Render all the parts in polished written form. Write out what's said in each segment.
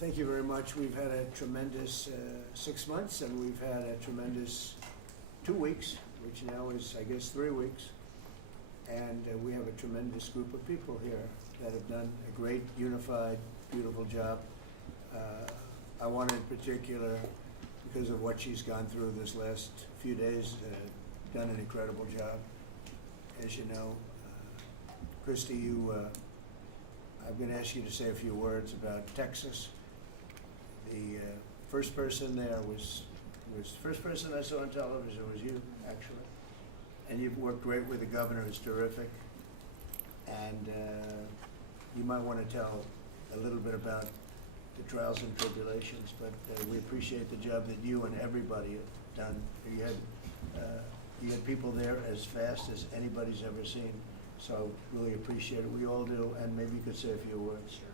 Thank you very much. We've had a tremendous 6 months, and we've had a tremendous 2 weeks, which now is, I guess, 3 weeks. And we have a tremendous group of people here that have done a great, unified, beautiful job. I want in particular, because of what she's gone through this last few days, done an incredible job. As you know, Christy, I'm going to ask you to say a few words about Texas. The first person there was the first person I saw on television was you, actually. And you've worked great with the governor, who's terrific. And you might want to tell a little bit about the trials and tribulations, but we appreciate the job that you and everybody have done. You had people there as fast as anybody's ever seen. So really appreciate it. We all do, and maybe you could say a few words. Sure.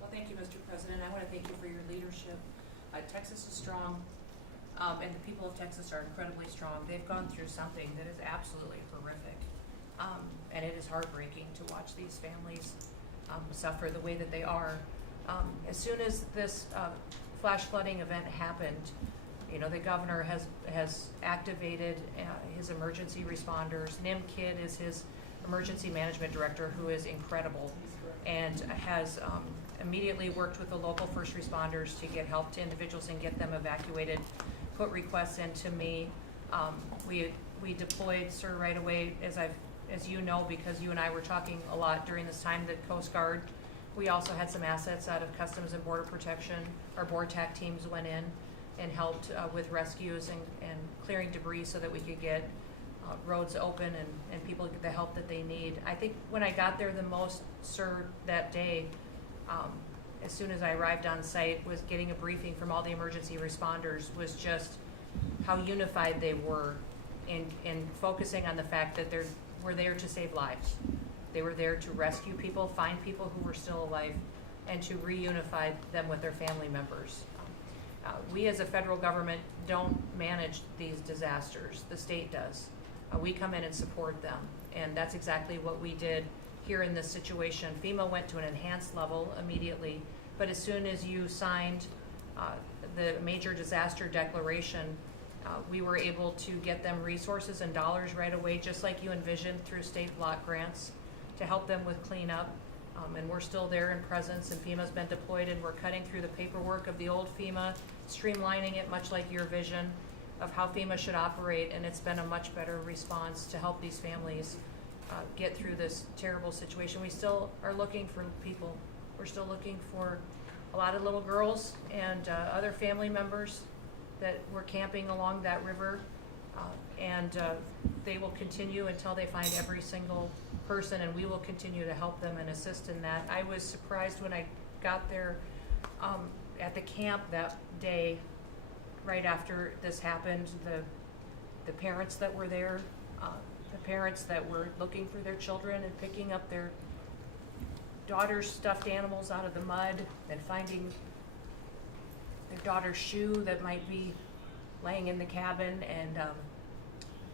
Well, thank you, Mr. President. I want to thank you for your leadership. Texas is strong, and the people of Texas are incredibly strong. They've gone through something that is absolutely horrific, and it is heartbreaking to watch these families suffer the way that they are. As soon as this flash flooding event happened, you know, the governor has activated his emergency responders. Nim Kidd is his emergency management director, who is incredible, and has immediately worked with the local first responders to get help to individuals and get them evacuated, put requests into me. We deployed, sir, right away, as you know, because you and I were talking a lot during this time, the Coast Guard. We also had some assets out of Customs and Border Protection. Our BORTAC teams went in and helped with rescues and clearing debris so that we could get roads open and people get the help that they need. I think when I got there the most, sir, that day, as soon as I arrived on site, was getting a briefing from all the emergency responders, was just how unified they were in focusing on the fact that we're there to save lives. They were there to rescue people, find people who were still alive, and to reunify them with their family members. We as a federal government don't manage these disasters. The state does. We come in and support them, and that's exactly what we did here in this situation. FEMA went to an enhanced level immediately, but as soon as you signed the major disaster declaration, we were able to get them resources and dollars right away, just like you envisioned, through state block grants to help them with cleanup. And we're still there in presence, and FEMA's been deployed, and we're cutting through the paperwork of the old FEMA, streamlining it much like your vision of how FEMA should operate, and it's been a much better response to help these families get through this terrible situation. We still are looking for people. We're still looking for a lot of little girls and other family members that were camping along that river, and they will continue until they find every single person, and we will continue to help them and assist in that. I was surprised when I got there at the camp that day, right after this happened, the parents that were there, the parents that were looking for their children and picking up their daughter's stuffed animals out of the mud and finding their daughter's shoe that might be laying in the cabin, and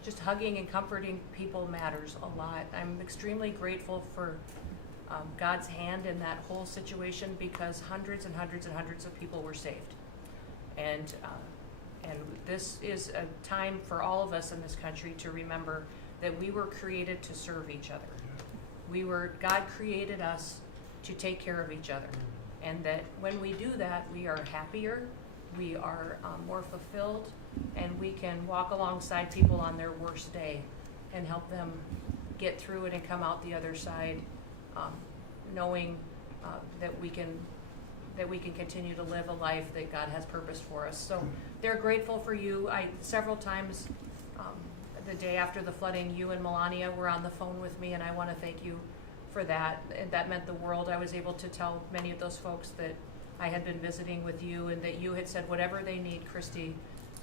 just hugging and comforting people matters a lot. I'm extremely grateful for God's hand in that whole situation, because hundreds and hundreds and hundreds of people were saved. And this is a time for all of us in this country to remember that we were created to serve each other. God created us to take care of each other. And that when we do that, we are happier, we are more fulfilled, and we can walk alongside people on their worst day and help them get through it and come out the other side, knowing that we can continue to live a life that God has purposed for us. So they're grateful for you. Several times the day after the flooding, you and Melania were on the phone with me, and I want to thank you for that. And that meant the world. I was able to tell many of those folks that I had been visiting with you, and that you had said, whatever they need, Christy,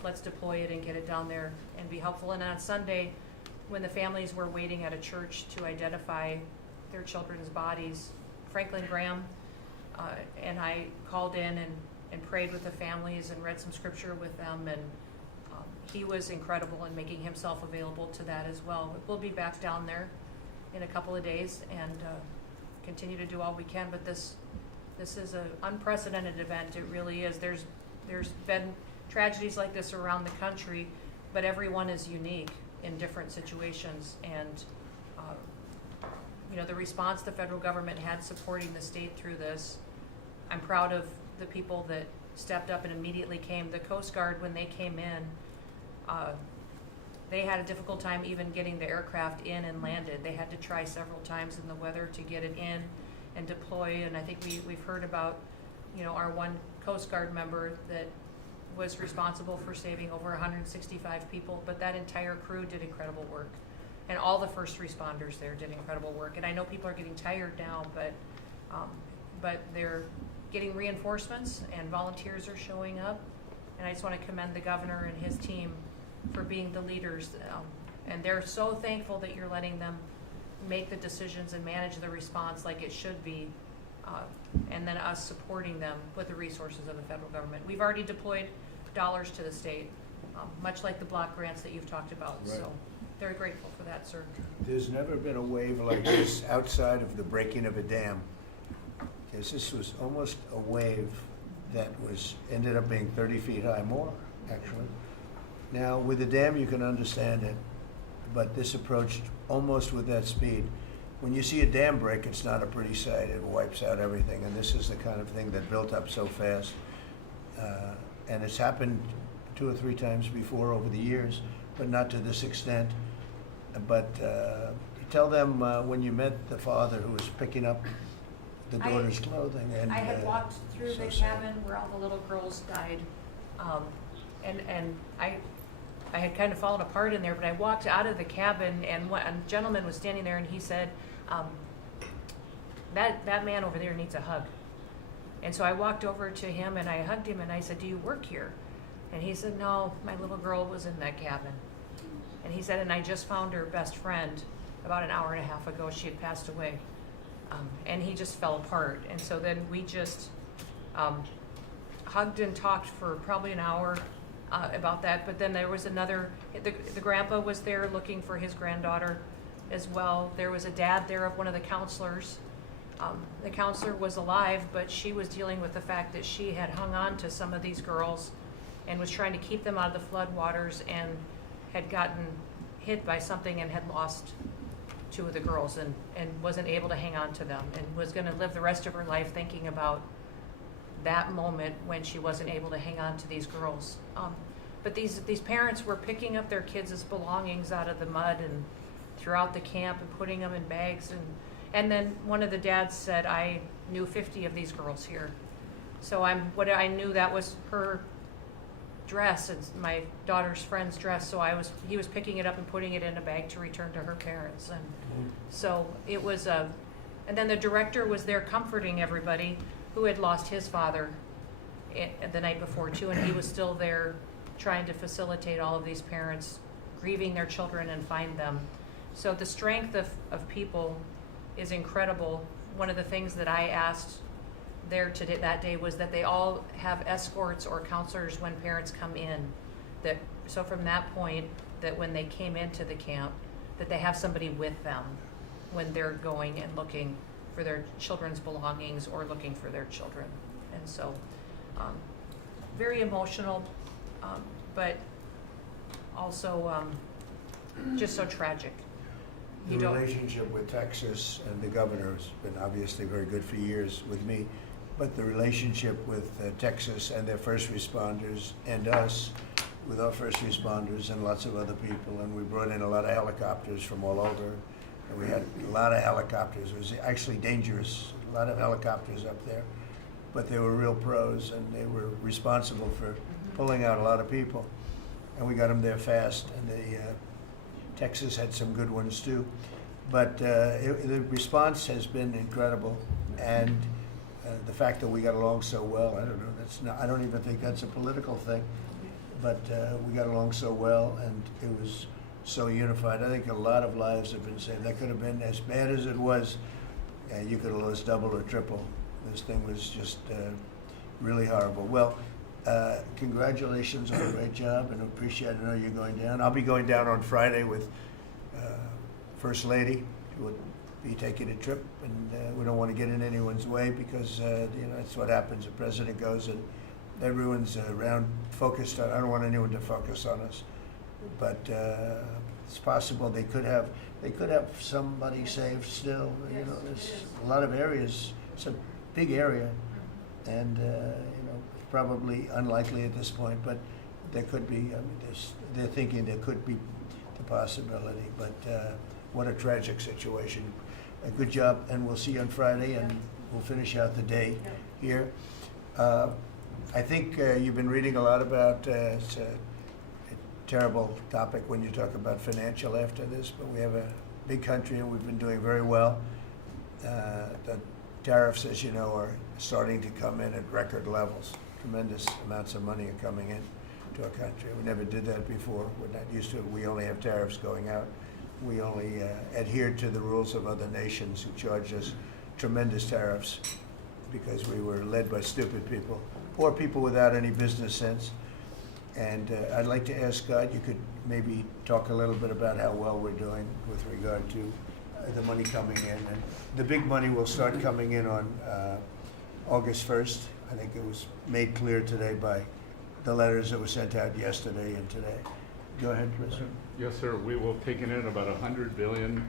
let's deploy it and get it down there and be helpful. And on Sunday, when the families were waiting at a church to identify their children's bodies, Franklin Graham and I called in and prayed with the families and read some scripture with them, and he was incredible in making himself available to that as well. We'll be back down there in a couple of days and continue to do all we can, but this This is an unprecedented event. It really is. There's been tragedies like this around the country, but everyone is unique in different situations. And the response the federal government had supporting the state through this, I'm proud of the people that stepped up and immediately came. The Coast Guard, when they came in, they had a difficult time even getting the aircraft in and landed. They had to try several times in the weather to get it in and deploy. And I think we've heard about, our one Coast Guard member that was responsible for saving over 165 people, but that entire crew did incredible work. And all the first responders there did incredible work. And I know people are getting tired now, but they're getting reinforcements and volunteers are showing up. And I just want to commend the governor and his team for being the leaders. And they're so thankful that you're letting them make the decisions and manage the response like it should be. And then us supporting them with the resources of the federal government. We've already deployed dollars to the state, much like the block grants that you've talked about. Right. So very grateful for that, sir. There's never been a wave like this outside of the breaking of a dam. Because this was almost a wave that ended up being 30 feet high, more actually. Now with the dam you can understand it, but this approached almost with that speed. When you see a dam break, it's not a pretty sight. It wipes out everything, and this is the kind of thing that built up so fast. And it's happened 2 or 3 times before over the years, but not to this extent. But tell them when you met the father who was picking up the daughter's clothing. And I had walked through so the sad. cabin where all the little girls died, and I had kind of fallen apart in there, but I walked out of the cabin, and a gentleman was standing there, and he said, that man over there needs a hug. And so I walked over to him, and I hugged him, and I said, do you work here? And he said, no, my little girl was in that cabin. And he said, and I just found her best friend about an hour and a half ago. She had passed away. And he just fell apart. And so then we just hugged and talked for probably an hour about that. But then there was the grandpa was there looking for his granddaughter as well. There was a dad there of one of the counselors. The counselor was alive, but she was dealing with the fact that she had hung on to some of these girls and was trying to keep them out of the flood waters, and had gotten hit by something and had lost 2 of the girls and wasn't able to hang on to them, and was going to live the rest of her life thinking about that moment when she wasn't able to hang on to these girls. But these parents were picking up their kids' belongings out of the mud and throughout the camp and putting them in bags. And then one of the dads said, I knew 50 of these girls here. So I knew that was her dress and my daughter's friend's dress. So he was picking it up and putting it in a bag to return to her parents. And so it was and then the director was there comforting everybody who had lost his father the night before too, and he was still there trying to facilitate all of these parents grieving their children and find them. So the strength of people is incredible. One of the things that I asked there that day was that they all have escorts or counselors when parents come in. So from that point, that when they came into the camp, that they have somebody with them when they're going and looking for their children's belongings or looking for their children. And so very emotional, but also just so tragic. The relationship with Texas and the governor has been obviously very good for years with me, but the relationship with Texas and their first responders and us with our first responders and lots of other people, and we brought in a lot of helicopters from all over, and we had a lot of helicopters. It was actually dangerous, a lot of helicopters up there, but they were real pros, and they were responsible for pulling out a lot of people, and we got them there fast, and Texas had some good ones too, but the response has been incredible, and the fact that we got along so well, I don't even think that's a political thing, but we got along so well, and it was so unified. I think a lot of lives have been saved. That could have been as bad as it was. You could have lost double or triple. This thing was just really horrible. Well, congratulations on a great job, and appreciate it. I know you're going down. I'll be going down on Friday with First Lady to be taking a trip, and we don't want to get in anyone's way because that's what happens. The president goes and everyone's around focused on. I don't want anyone to focus on us, but it's possible they could have somebody saved still. There's a lot of areas. It's a big area, and probably unlikely at this point, but there could be. They're thinking there could be the possibility, but what a tragic situation. A good job, and we'll see you on Friday, and we'll finish out the day here. I think you've been reading a lot about, it's a terrible topic when you talk about financial after this, but we have a big country and we've been doing very well. The tariffs, as you know, are starting to come in at record levels. Tremendous amounts of money are coming in to our country. We never did that before. We're not used to it. We only have tariffs going out. We only adhere to the rules of other nations who charge us tremendous tariffs because we were led by stupid people or people without any business sense. And I'd like to ask Scott, you could maybe talk a little bit about how well we're doing with regard to the money coming in. And the big money will start coming in on August 1st. I think it was made clear today by the letters that were sent out yesterday and today. Go ahead, Chris. Yes, sir. We will have taken in about $100 billion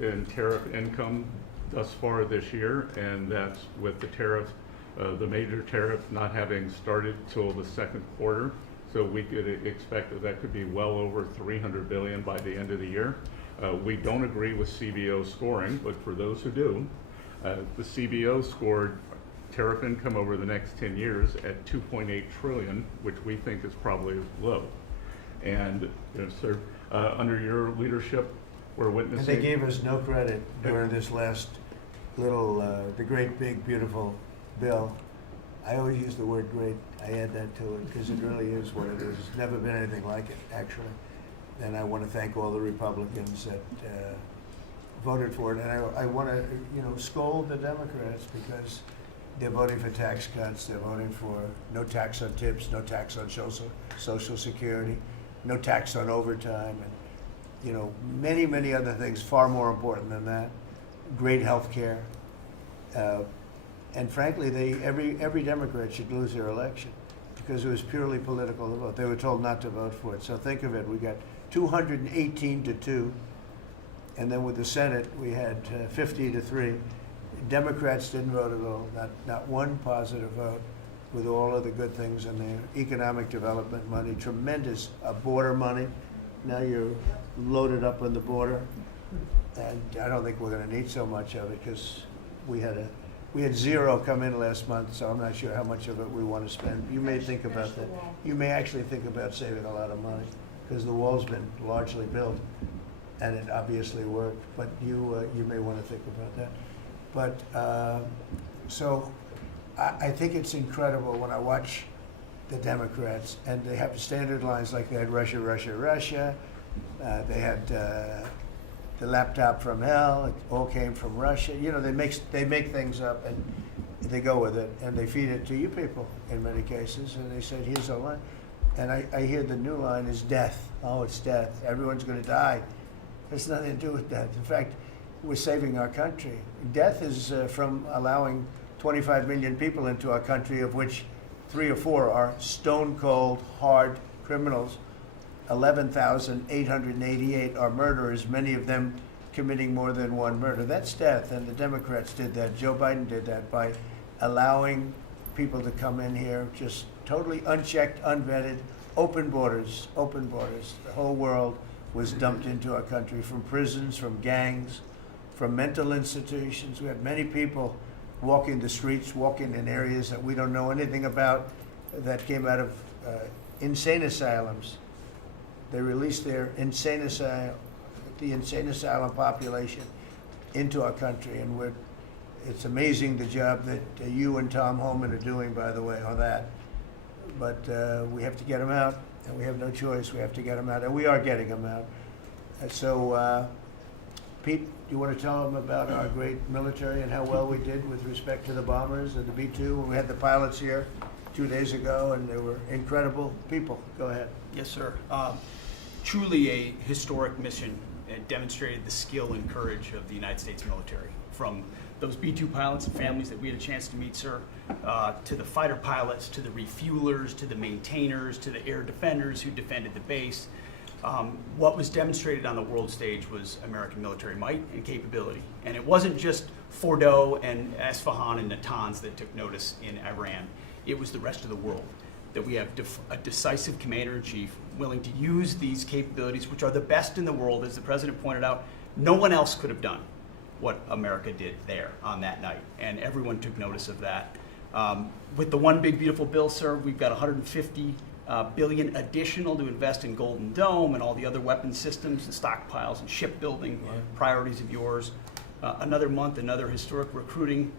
in tariff income thus far this year, and that's with the tariff, the major tariff not having started till the second quarter. So we could expect that could be well over $300 billion by the end of the year. We don't agree with CBO scoring, but for those who do, the CBO scored tariff income over the next 10 years at $2.8 trillion, which we think is probably low. And sir, under your leadership, we're witnessing. And they gave us no credit during this last little, the great, big, beautiful bill. I always use the word great. I add that to it because it really is what it is. It's never been anything like it, actually. And I want to thank all the Republicans that voted for it. And I want to, scold the Democrats because they're voting for tax cuts. They're voting for no tax on tips, no tax on Social Security, no tax on overtime, and many, many other things far more important than that. Great health care. And frankly, every Democrat should lose their election because it was purely political to vote. They were told not to vote for it. So think of it, we got 218 to 2, and then with the Senate, we had 50 to 3. Democrats didn't vote at all, not one positive vote, with all of the good things in there. Economic development money, tremendous border money. Now you're loaded up on the border, and I don't think we're going to need so much of it because we had zero come in last month, so I'm not sure how much of it we want to spend. You may think about that. You may actually think about saving a lot of money because the wall's been largely built, and it obviously worked. But you may want to think about that. But so I think it's incredible when I watch the Democrats, and they have standard lines like they had Russia, Russia, Russia. They had the laptop from hell. It all came from Russia. They make things up and they go with it, and they feed it to you people in many cases. And they said, "Here's our line," and I hear the new line is death. Oh, it's death. Everyone's going to die. There's nothing to do with that. In fact, we're saving our country. Death is from allowing 25 million people into our country, of which 3 or 4 are stone cold, hard criminals. 11,888 are murderers, many of them committing more than one murder. That's death, and the Democrats did that. Joe Biden did that by allowing people to come in here just totally unchecked, unvetted, open borders, open borders. The whole world was dumped into our country from prisons, from gangs, from mental institutions. We had many people walking the streets, walking in areas that we don't know anything about, that came out of insane asylums. They released their the insane asylum population into our country, and it's amazing the job that you and Tom Homan are doing, by the way, on that. But we have to get them out, and we have no choice. We have to get them out, and we are getting them out. And so, Pete, you want to tell them about our great military and how well we did with respect to the bombers and the B-2? We had the pilots here 2 days ago, and they were incredible people. Go ahead. Yes, sir. Truly a historic mission It demonstrated the skill and courage of the United States military, from those B-2 pilots and families that we had a chance to meet, sir, to the fighter pilots, to the refuelers, to the maintainers, to the air defenders who defended the base. What was demonstrated on the world stage was American military might and capability. And it wasn't just Fordo and Esfahan and Natanz that took notice in Iran. It was the rest of the world, that we have a decisive commander-in-chief willing to use these capabilities, which are the best in the world. As the president pointed out, no one else could have done what America did there on that night, and everyone took notice of that. With the One Big Beautiful Bill, sir, we've got $150 billion additional to invest in Golden Dome and all the other weapon systems and stockpiles and shipbuilding priorities of yours. Another month, another historic recruiting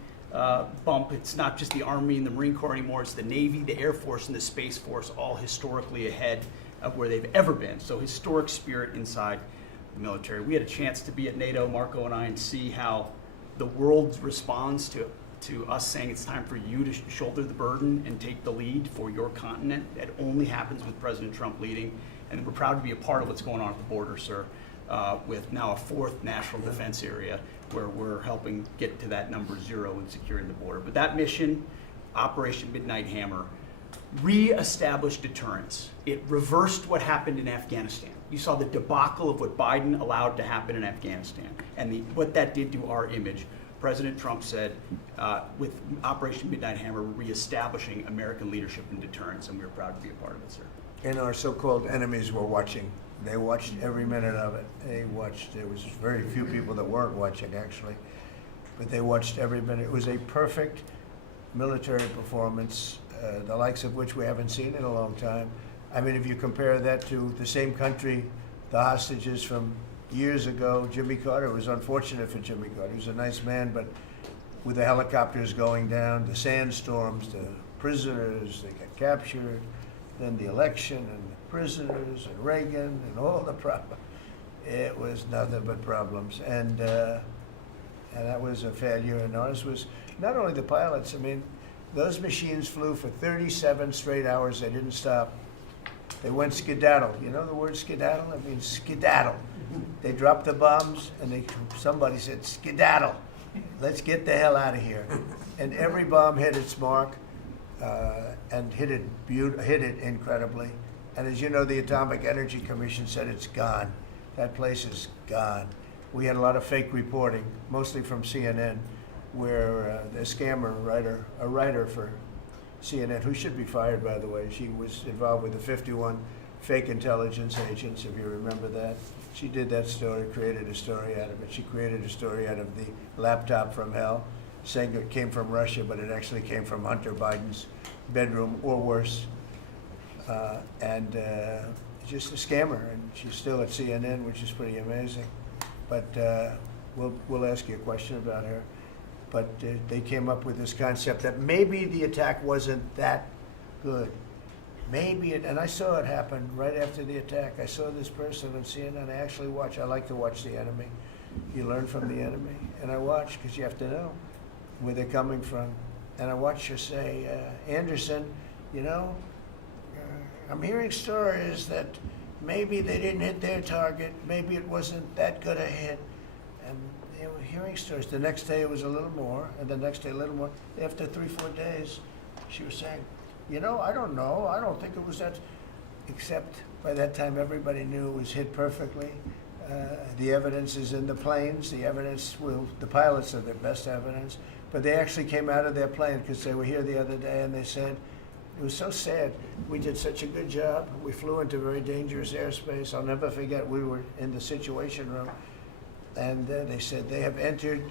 bump. It's not just the Army and the Marine Corps anymore, it's the Navy, the Air Force, and the Space Force, all historically ahead of where they've ever been. So historic spirit inside the military. We had a chance to be at NATO, Marco and I, and see how the world responds to us saying it's time for you to shoulder the burden and take the lead for your continent. That only happens with President Trump leading. And we're proud to be a part of what's going on at the border, sir, with now a fourth national defense area where we're helping get to that number 0 and securing the border. But that mission, Operation Midnight Hammer, re-established deterrence. It reversed what happened in Afghanistan. You saw the debacle of what Biden allowed to happen in Afghanistan and what that did to our image. President Trump said, with Operation Midnight Hammer, we're reestablishing American leadership and deterrence, and we're proud to be a part of it, sir. And our so-called enemies were watching. They watched every minute of it. They watched. There was very few people that weren't watching, actually, but they watched every minute. It was a perfect military performance, the likes of which we haven't seen in a long time. I mean, if you compare that to the same country, the hostages from years ago, Jimmy Carter, it was unfortunate for Jimmy Carter. He was a nice man, but with the helicopters going down, the sandstorms, the prisoners, they got captured, then the election and the prisoners and Reagan and all the problems. It was nothing but problems. And that was a failure. And ours was not only the pilots. I mean, those machines flew for 37 straight hours. They didn't stop. They went skedaddle. You know the word skedaddle? It means skedaddle. They dropped the bombs, and somebody said, skedaddle. Let's get the hell out of here. And every bomb hit its mark and hit it incredibly. And as you know, the Atomic Energy Commission said it's gone. That place is gone. We had a lot of fake reporting, mostly from CNN, where the scammer writer, a writer for CNN, who should be fired, by the way. She was involved with the 51 fake intelligence agents, if you remember that. She did that story, created a story out of it. She created a story out of the laptop from hell, saying it came from Russia, but it actually came from Hunter Biden's bedroom, or worse. Just a scammer, and she's still at CNN, which is pretty amazing. But we'll ask you a question about her. But they came up with this concept that maybe the attack wasn't that good. Maybe it, and I saw it happen right after the attack. I saw this person on CNN. I like to watch the enemy. You learn from the enemy. And I watch, because you have to know where they're coming from. And I watched her say, Anderson, you know, I'm hearing stories that maybe they didn't hit their target. Maybe it wasn't that good a hit. And they were hearing stories. The next day it was a little more, and the next day a little more. After 3-4 days, she was saying, you know, I don't know. I don't think it was that. Except by that time, everybody knew it was hit perfectly. The evidence is in the planes. The evidence the pilots are the best evidence. But they actually came out of their plane, because they were here the other day, and they said, it was so sad. We did such a good job. We flew into very dangerous airspace. I'll never forget, we were in the Situation Room, and they said they have entered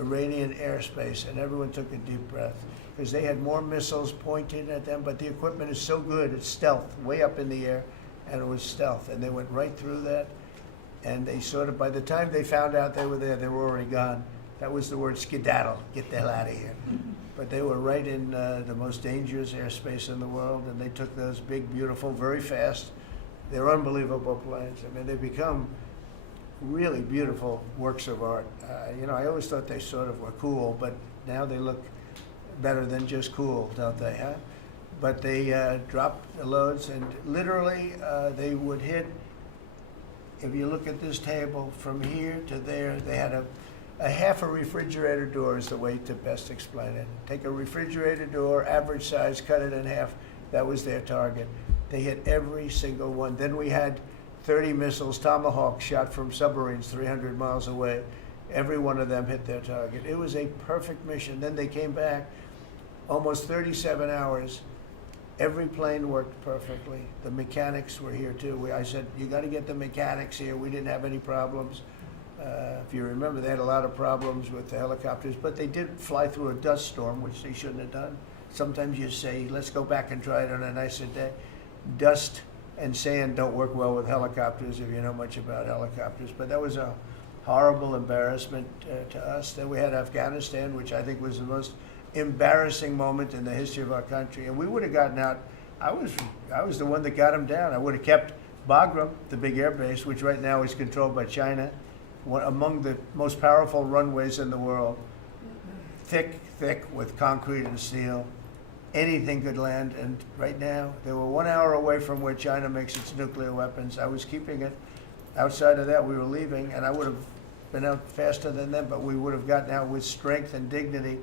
Iranian airspace, and everyone took a deep breath, because they had more missiles pointed at them, but the equipment is so good, it's stealth, way up in the air, and it was stealth, and they went right through that, and they sort of, by the time they found out they were there, they were already gone. That was the word skedaddle, get the hell out of here. But they were right in the most dangerous airspace in the world, and they took those big, beautiful, very fast, they're unbelievable planes. I mean, they become really beautiful works of art. You know, I always thought they sort of were cool, but now they look better than just cool, don't they, huh? But they dropped the loads, and literally they would hit if you look at this table from here to there, they had a half a refrigerator door is the way to best explain it. Take a refrigerator door, average size, cut it in half. That was their target. They hit every single one. Then we had 30 missiles, Tomahawk, shot from submarines 300 miles away. Every one of them hit their target. It was a perfect mission. Then they came back, almost 37 hours. Every plane worked perfectly. The mechanics were here too. I said, you got to get the mechanics here. We didn't have any problems. If you remember, they had a lot of problems with the helicopters, but they did fly through a dust storm, which they shouldn't have done. Sometimes you say, let's go back and try it on a nicer day. Dust and sand don't work well with helicopters if you know much about helicopters, but that was a horrible embarrassment to us. Then we had Afghanistan, which I think was the most embarrassing moment in the history of our country, and we would have gotten out. I was the one that got them down. I would have kept Bagram, the big air base, which right now is controlled by China, one among the most powerful runways in the world, thick with concrete and steel. Anything could land, and right now they were 1 hour away from where China makes its nuclear weapons. I was keeping it. Outside of that, we were leaving, and I would have been out faster than them, but we would have gotten out with strength and dignity.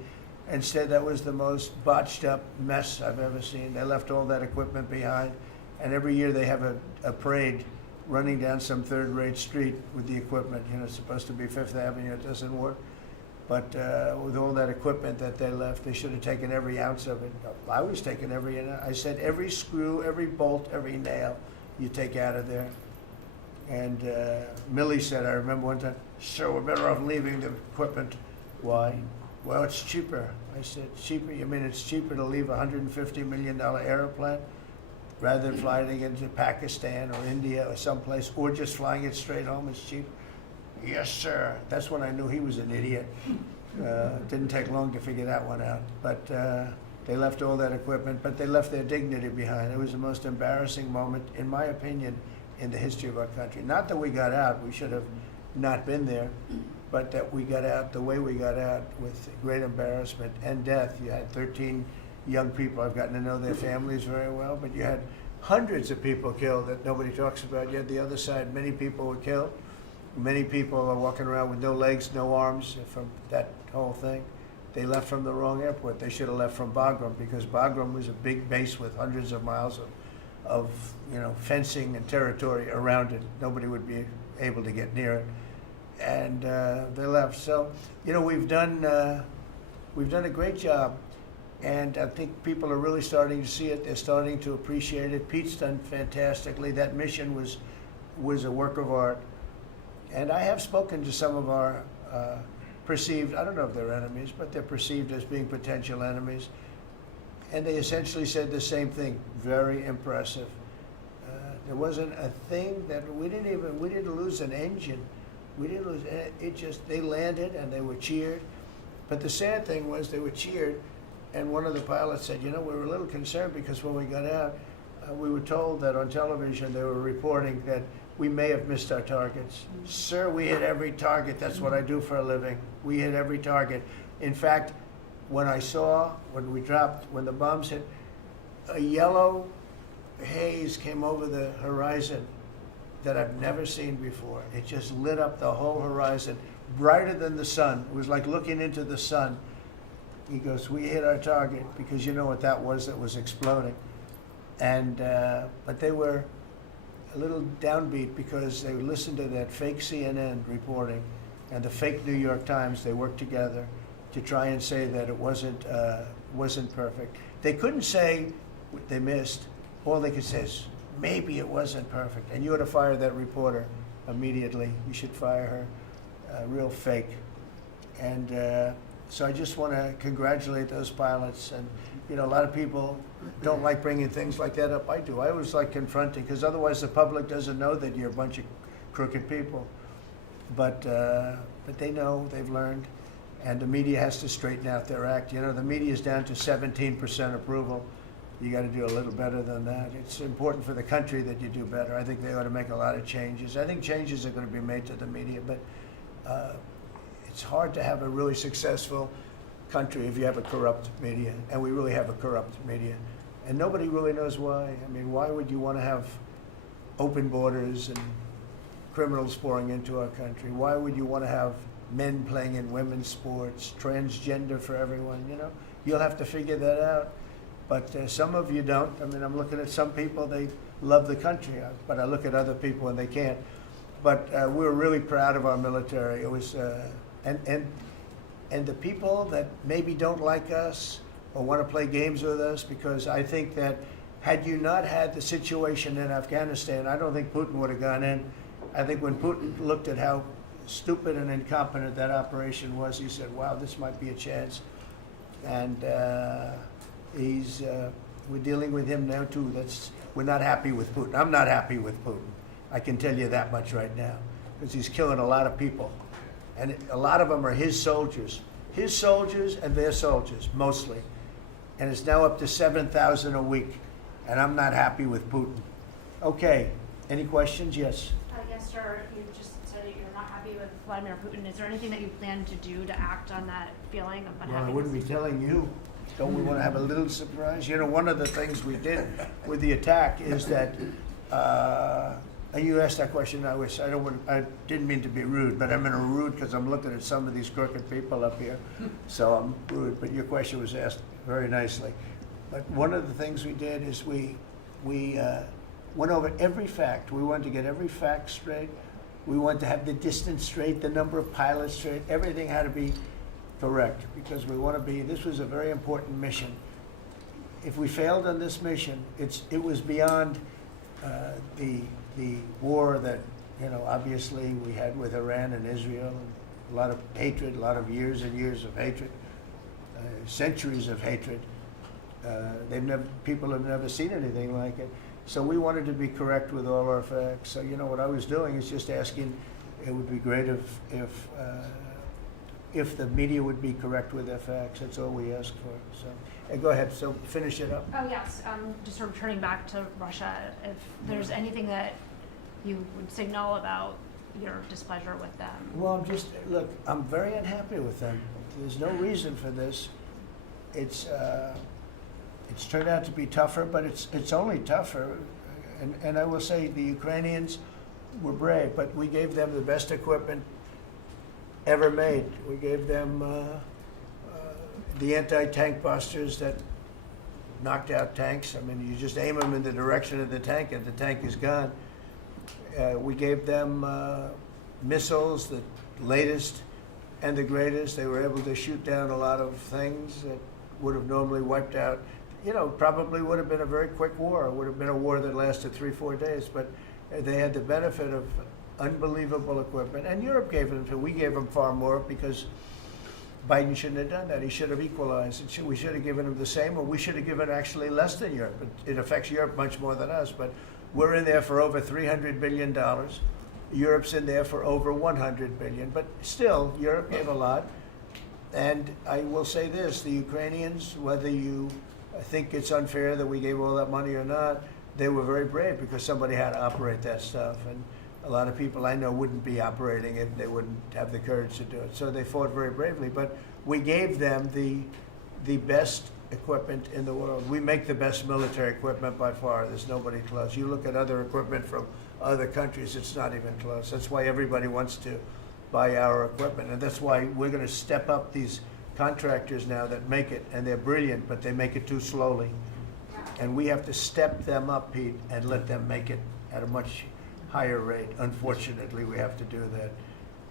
Instead, that was the most botched up mess I've ever seen. They left all that equipment behind, and every year they have a parade running down some third-rate street with the equipment. You know, it's supposed to be Fifth Avenue. It doesn't work. But with all that equipment that they left, they should have taken every ounce of it. I was taking every ounce. I said every screw, every bolt, every nail you take out of there. And Millie said, I remember one time, sir, we're better off leaving the equipment. Why? Well, it's cheaper. I said, cheaper? You mean it's cheaper to leave a $150 million airplane rather than flying it into Pakistan or India or someplace, or just flying it straight home? It's cheaper. Yes, sir. That's when I knew he was an idiot. Didn't take long to figure that one out. But they left all that equipment, but they left their dignity behind. It was the most embarrassing moment, in my opinion, in the history of our country. Not that we got out. We should have not been there. But that we got out the way we got out, with great embarrassment and death. You had 13 young people. I've gotten to know their families very well, but you had hundreds of people killed that nobody talks about. You had the other side, many people were killed. Many people are walking around with no legs, no arms from that whole thing. They left from the wrong airport. They should have left from Bagram, because Bagram was a big base with hundreds of miles of fencing and territory around it. Nobody would be able to get near it. And they left. So, we've done a great job, and I think people are really starting to see it. They're starting to appreciate it. Pete's done fantastically. That mission was a work of art. And I have spoken to some of our perceived, I don't know if they're enemies, but they're perceived as being potential enemies. And they essentially said the same thing. Very impressive. There wasn't a thing that we didn't lose an engine. We didn't lose it. They landed and they were cheered. But the sad thing was they were cheered, and one of the pilots said, we were a little concerned because when we got out, we were told that on television they were reporting that we may have missed our targets. Sir, we hit every target. That's what I do for a living. We hit every target. In fact, when the bombs hit, a yellow haze came over the horizon that I've never seen before. It just lit up the whole horizon, brighter than the sun. It was like looking into the sun. He goes, we hit our target, because you know what that was exploding. And but they were a little downbeat because they listened to that fake CNN reporting and the fake New York Times. They worked together to try and say that it wasn't perfect. They couldn't say they missed. All they could say is, maybe it wasn't perfect. And you ought to fire that reporter immediately. You should fire her. Real fake. And so I just want to congratulate those pilots. And a lot of people don't like bringing things like that up. I do. I always like confronting, because otherwise the public doesn't know that you're a bunch of crooked people. But they know, they've learned, and the media has to straighten out their act. The media is down to 17% approval. You got to do a little better than that. It's important for the country that you do better. I think they ought to make a lot of changes. I think changes are going to be made to the media, but it's hard to have a really successful country if you have a corrupt media, and we really have a corrupt media, and nobody really knows why. I mean, why would you want to have open borders and criminals pouring into our country? Why would you want to have men playing in women's sports, transgender for everyone, you know? You'll have to figure that out. But some of you don't. I mean, I'm looking at some people, they love the country, but I look at other people and they can't. But we're really proud of our military. It was, and the people that maybe don't like us or want to play games with us, because I think that had you not had the situation in Afghanistan, I don't think Putin would have gone in. I think when Putin looked at how stupid and incompetent that operation was, he said, wow, this might be a chance. And we're dealing with him now too. We're not happy with Putin. I'm not happy with Putin. I can tell you that much right now, because he's killing a lot of people. And a lot of them are his soldiers and their soldiers, mostly. And it's now up to 7,000 a week. And I'm not happy with Putin. Okay, any questions? Yes. Yes, sir. You just said that you're not happy with Vladimir Putin. Is there anything that you plan to do to act on that feeling of unhappiness? Well, I wouldn't be telling you. Don't we want to have a little surprise? You know, one of the things we did with the attack is that, and you asked that question, I didn't mean to be rude, but I'm in a rude because I'm looking at some of these crooked people up here, so I'm rude, but your question was asked very nicely. But one of the things we did is we went over every fact. We wanted to get every fact straight. We wanted to have the distance straight, the number of pilots straight. Everything had to be correct, because we want to be, this was a very important mission. If we failed on this mission, it was beyond the war that, you know, obviously we had with Iran and Israel, and a lot of hatred, a lot of years and years of hatred, centuries of hatred. People have never seen anything like it. So we wanted to be correct with all our facts. So, you know, what I was doing is just asking, it would be great if the media would be correct with their facts. That's all we ask for. So, go ahead. So finish it up. Oh, yes. Just sort of turning back to Russia, if there's anything that you would signal about your displeasure with them. Well, look, I'm very unhappy with them. There's no reason for this. It's turned out to be tougher, but it's only tougher. And I will say the Ukrainians were brave, but we gave them the best equipment ever made. We gave them the anti-tank busters that knocked out tanks. I mean, you just aim them in the direction of the tank and the tank is gone. We gave them missiles, the latest and the greatest. They were able to shoot down a lot of things that would have normally wiped out. You know, probably would have been a very quick war. It would have been a war that lasted 3-4 days, but they had the benefit of unbelievable equipment. And Europe gave them, we gave them far more, because Biden shouldn't have done that. He should have equalized. We should have given them the same, or we should have given actually less than Europe. It affects Europe much more than us, but we're in there for over $300 billion. Europe's in there for over $100 billion, but still, Europe gave a lot. And I will say this, the Ukrainians, whether you think it's unfair that we gave all that money or not, they were very brave, because somebody had to operate that stuff. And a lot of people I know wouldn't be operating it. They wouldn't have the courage to do it. So they fought very bravely. But we gave them the best equipment in the world. We make the best military equipment by far. There's nobody close. You look at other equipment from other countries, it's not even close. That's why everybody wants to buy our equipment. And that's why we're going to step up these contractors now that make it, and they're brilliant, but they make it too slowly. And we have to step them up, Pete, and let them make it at a much higher rate. Unfortunately, we have to do that.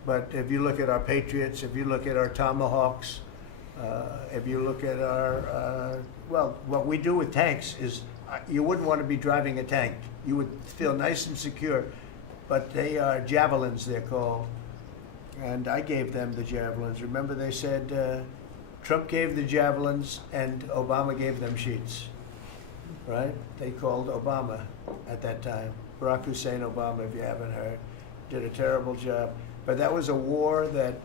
But if you look at our Patriots, if you look at our Tomahawks, if you look at our, well, what we do with tanks is, you wouldn't want to be driving a tank. You would feel nice and secure, but they are javelins, they're called. And I gave them the javelins. Remember, they said Trump gave the javelins and Obama gave them sheets, right? They called Obama at that time. Barack Hussein Obama, if you haven't heard, did a terrible job. But that was a war that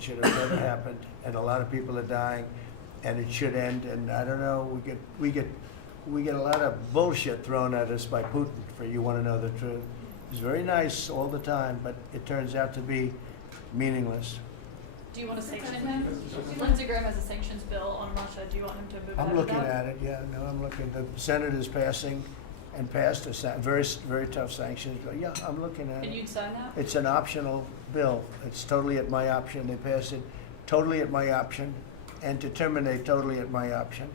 should have never happened, and a lot of people are dying, and it should end. And I don't know, we get a lot of bullshit thrown at us by Putin, for you want to know the truth. He's very nice all the time, but it turns out to be meaningless. Do you want to sanction him? Lindsey Graham has a sanctions bill on Russia. Do you want him to move I'm that looking up? at it, yeah, no, I'm looking. The Senate is passing, and passed very, very tough sanctions. But yeah, I'm looking at And it. you'd sign that? It's an optional bill. It's totally at my option. They passed it totally at my option and to terminate totally at my option.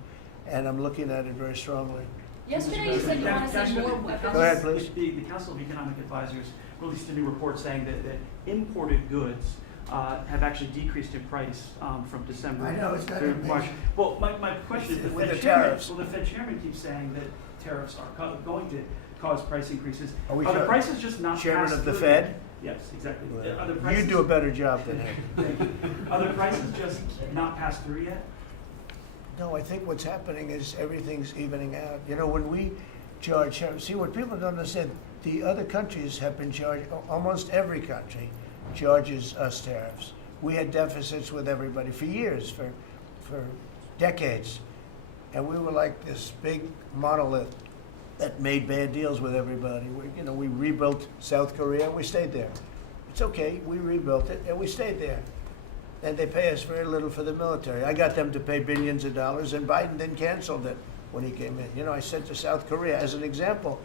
And I'm looking at it very strongly. Yesterday you said you want to see more weapons. Go ahead, please. The Council of Economic Advisors released a new report saying that imported goods have actually decreased in price from December I know, it's not through March. amazing. Well, my question is, With the tariffs. the Fed chairman keeps saying that tariffs are going to cause price increases. Are we Are the sure? prices just not Chairman passed of the through? Fed? Yes, exactly. Are the You prices, do a better job than him. Are the prices just not passed through yet? No, I think what's happening is everything's evening out. You know, when we charge, see, what people don't understand, the other countries have been charged, almost every country charges us tariffs. We had deficits with everybody for years, for decades. And we were like this big monolith that made bad deals with everybody. We rebuilt South Korea and we stayed there. It's okay, we rebuilt it and we stayed there. And they pay us very little for the military. I got them to pay billions of dollars, and Biden then canceled it when he came in. I said to South Korea, as an example,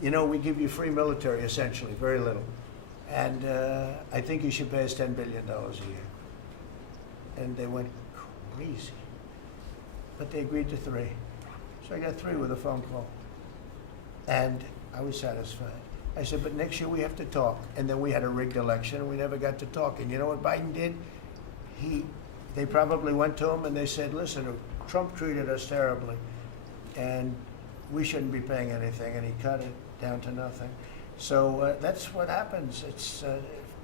we give you free military, essentially, very little. And I think you should pay us $10 billion a year. And they went crazy. But they agreed to 3. So I got 3 with a phone call. And I was satisfied. I said, but next year we have to talk. And then we had a rigged election, and we never got to talk. And you know what Biden did? They probably went to him and they said, listen, Trump treated us terribly, and we shouldn't be paying anything, and he cut it down to nothing. So that's what happens. It's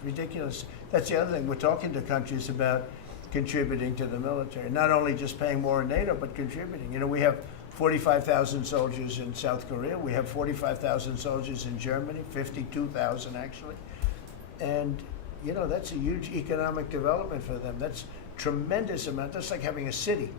ridiculous. That's the other thing. We're talking to countries about contributing to the military, not only just paying more in NATO, but contributing. We have 45,000 soldiers in South Korea. We have 45,000 soldiers in Germany, 52,000 actually. And that's a huge economic development for them. That's tremendous amount. That's like having a city.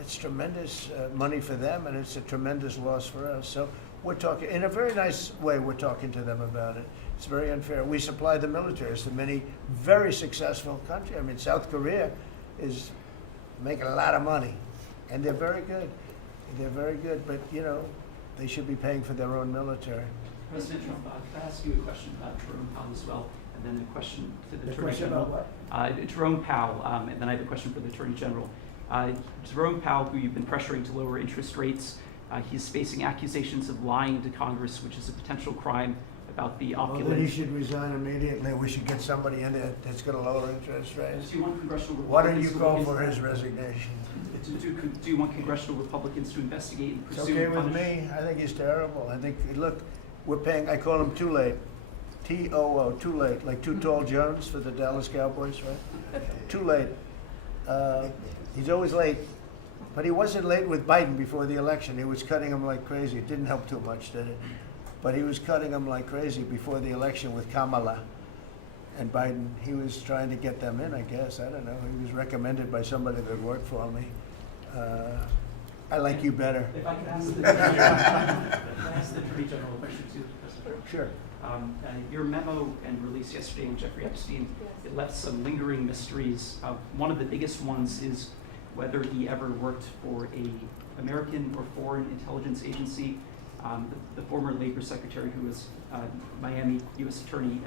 It's tremendous money for them, and it's a tremendous loss for us. So we're talking, in a very nice way, we're talking to them about it. It's very unfair. We supply the militaries to many very successful countries. I mean, South Korea is making a lot of money, and they're very good. They're very good, but, they should be paying for their own military. President Trump, could I ask you a question about Jerome Powell as well, and then a question to the Attorney question General? about what? Jerome Powell, and then I have a question for the Attorney General. Jerome Powell, who you've been pressuring to lower interest rates, he's facing accusations of lying to Congress, which is a potential crime about the Well, then he opulent. should resign immediately. We should get somebody in there that's going to lower interest rates. Do you want congressional Why don't you Republicans to call look for into- his resignation? Do you want congressional Republicans to investigate and It's pursue okay and with punish? me. I think he's terrible. I think, look, we're paying, I call him Too Late. T-O-O, Too Late, like Too Tall Jones for the Dallas Cowboys, right? Too late. He's always late. But he wasn't late with Biden before the election. He was cutting him like crazy. It didn't help too much, did it? But he was cutting him like crazy before the election with Kamala and Biden. He was trying to get them in, I guess. I don't know. He was recommended by somebody that worked for me. I like you better. If I could ask the Attorney General a question too, President. Sure. Your memo and release yesterday on Jeffrey Epstein, it left some lingering mysteries. One of the biggest ones is whether he ever worked for a American or foreign intelligence agency. The former Labor Secretary, who was Miami U.S. Attorney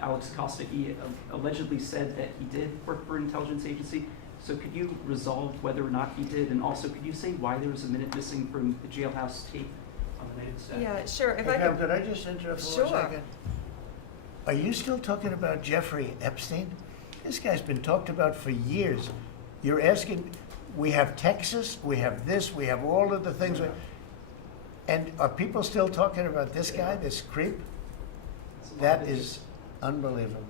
Alex Acosta, he allegedly said that he did work for an intelligence agency. So could you resolve whether or not he did, and also could you say why there was a minute missing from the jailhouse tape on the night of the staff? Yeah, sure. If Hey, I Pam, could, could I just interrupt for Sure. 1 second? Are you still talking about Jeffrey Epstein? This guy's been talked about for years. You're asking, we have Texas, we have this, we have all of the things. And are people still talking about this guy, this creep? That is unbelievable.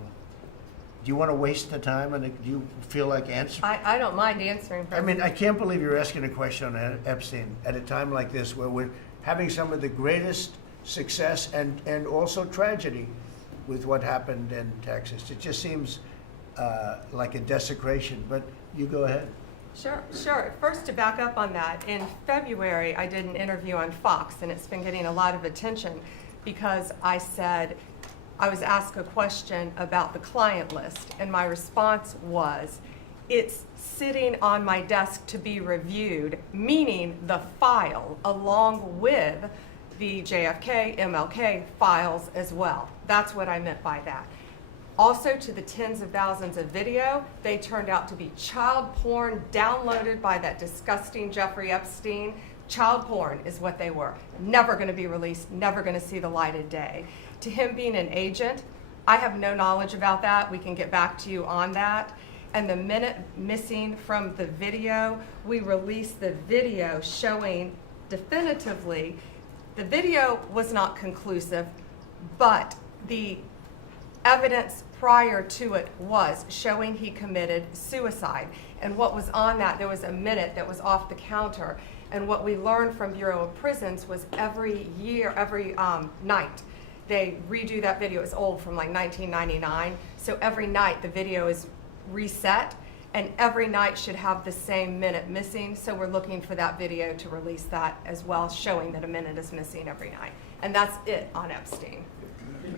Do you want to waste the time, and do you feel like answering? I don't mind answering. I mean, I can't believe you're asking a question on Epstein at a time like this where we're having some of the greatest success and also tragedy with what happened in Texas. It just seems like a desecration, but you go ahead. Sure. First, to back up on that, in February, I did an interview on Fox, and it's been getting a lot of attention because I said, I was asked a question about the client list, and my response was, it's sitting on my desk to be reviewed, meaning the file, along with the JFK, MLK files as well. That's what I meant by that. Also, to the tens of thousands of video, they turned out to be child porn downloaded by that disgusting Jeffrey Epstein. Child porn is what they were. Never going to be released, never going to see the light of day. To him being an agent, I have no knowledge about that. We can get back to you on that. And the minute missing from the video, we released the video showing definitively the video was not conclusive, but the evidence prior to it was showing he committed suicide. And what was on that, there was a minute that was off the counter. And what we learned from Bureau of Prisons was every night, they redo that video. It's old, from like 1999. So every night the video is reset, and every night should have the same minute missing. So we're looking for that video to release that as well, showing that a minute is missing every night. And that's it on Epstein.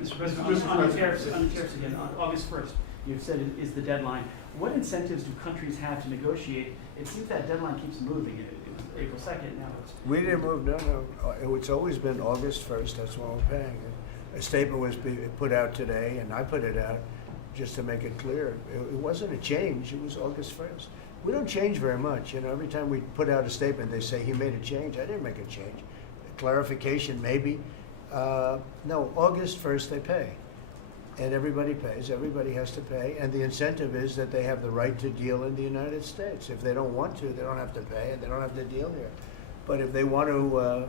Mr. President, on the tariffs again, on August 1st, you've said is the deadline. What incentives do countries have to negotiate? It seems that deadline keeps moving. It was April 2nd, now it's... We didn't move, no. It's always been August 1st, that's when we're paying. A statement was put out today, and I put it out just to make it clear. It wasn't a change, it was August 1st. We don't change very much, every time we put out a statement, they say he made a change. I didn't make a change. A clarification, maybe. No, August 1st they pay. And everybody pays, everybody has to pay, and the incentive is that they have the right to deal in the United States. If they don't want to, they don't have to pay, and they don't have to deal here. But if they want to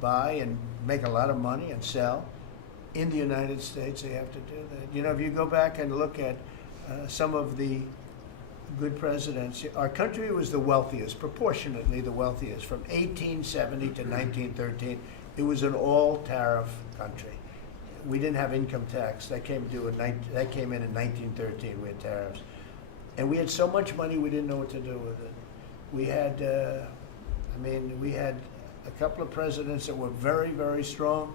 buy and make a lot of money and sell in the United States, they have to do that. If you go back and look at some of the good presidents, our country was the wealthiest, proportionately the wealthiest, from 1870 to 1913. It was an all-tariff country. We didn't have income tax. That came in in 1913. We had tariffs. And we had so much money we didn't know what to do with it. We had, we had a couple of presidents that were very, very strong.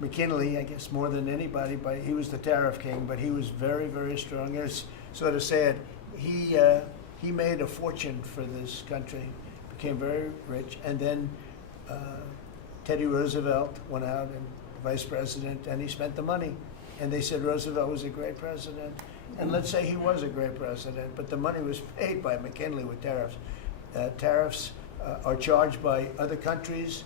McKinley, I guess more than anybody, but he was the tariff king, but he was very, very strong. It's sort of sad. He made a fortune for this country, became very rich, and then Teddy Roosevelt went out and vice president, and he spent the money. And they said Roosevelt was a great president. And let's say he was a great president, but the money was paid by McKinley with tariffs. Tariffs are charged by other countries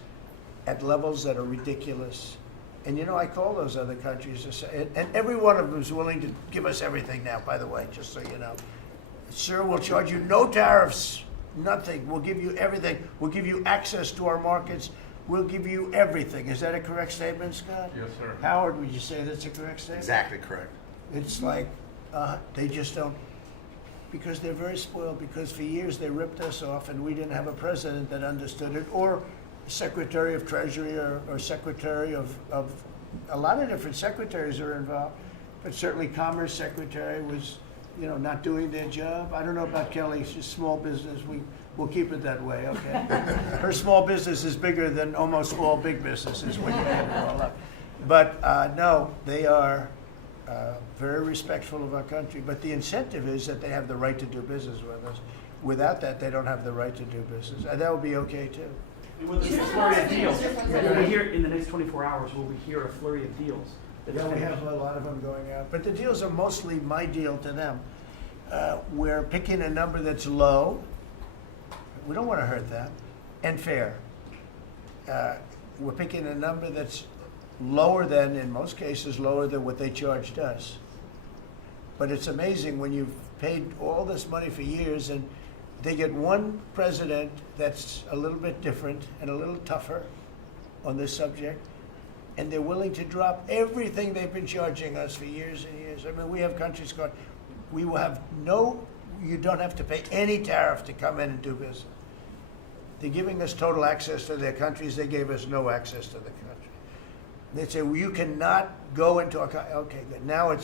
at levels that are ridiculous. And I call those other countries to say, and every one of them is willing to give us everything now, by the way, just so you know. Sir, we'll charge you no tariffs, nothing. We'll give you everything. We'll give you access to our markets. We'll give you everything. Is that a correct statement, Scott? Yes, sir. Howard, would you say that's a correct statement? Exactly correct. It's like they just don't, because they're very spoiled, because for years they ripped us off and we didn't have a president that understood it, or Secretary of Treasury or Secretary of a lot of different secretaries are involved, but certainly Commerce Secretary was, not doing their job. I don't know about Kelly, she's small business. We'll keep it that way, okay? Her small business is bigger than almost all big businesses when you add it all up. But no, they are very respectful of our country. But the incentive is that they have the right to do business with us. Without that, they don't have the right to do business. And that would be okay too. Will there be a flurry of deals? Will we hear in the next 24 hours? Will we hear a flurry of deals? Yeah, we have a lot of them going out. But the deals are mostly my deal to them. We're picking a number that's low. We don't want to hurt them, and fair. We're picking a number that's lower than, in most cases, lower than what they charged us. But it's amazing when you've paid all this money for years and they get one president that's a little bit different and a little tougher on this subject, and they're willing to drop everything they've been charging us for years and years. I mean, we have countries going, we will have you don't have to pay any tariff to come in and do business. They're giving us total access to their countries. They gave us no access to the country. They say, well, you cannot go into our country. Okay, good. Now